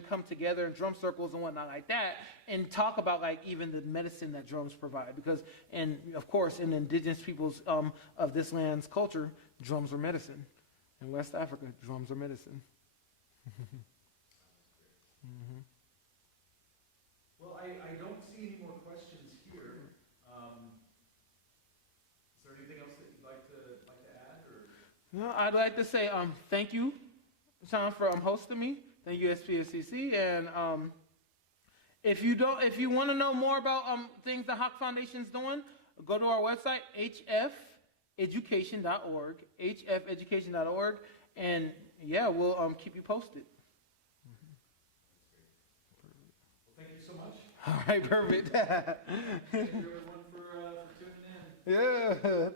come together in drum circles and whatnot like that, and talk about even the medicine that drums provide. Because, and of course, in indigenous peoples of this land's culture, drums are medicine. In West Africa, drums are medicine. Mm-hmm. Well, I don't see any more questions here. Is there anything else that you'd like to add? Or? No, I'd like to say thank you, Sean, for hosting me. Thank you, SPSCC. And if you want to know more about things the Hawk Foundation's doing, go to our website, hfeducation.org, hfeducation.org, and yeah, we'll keep you posted. Well, thank you so much. All right, perfect. Thank you, everyone, for tuning in. Yeah.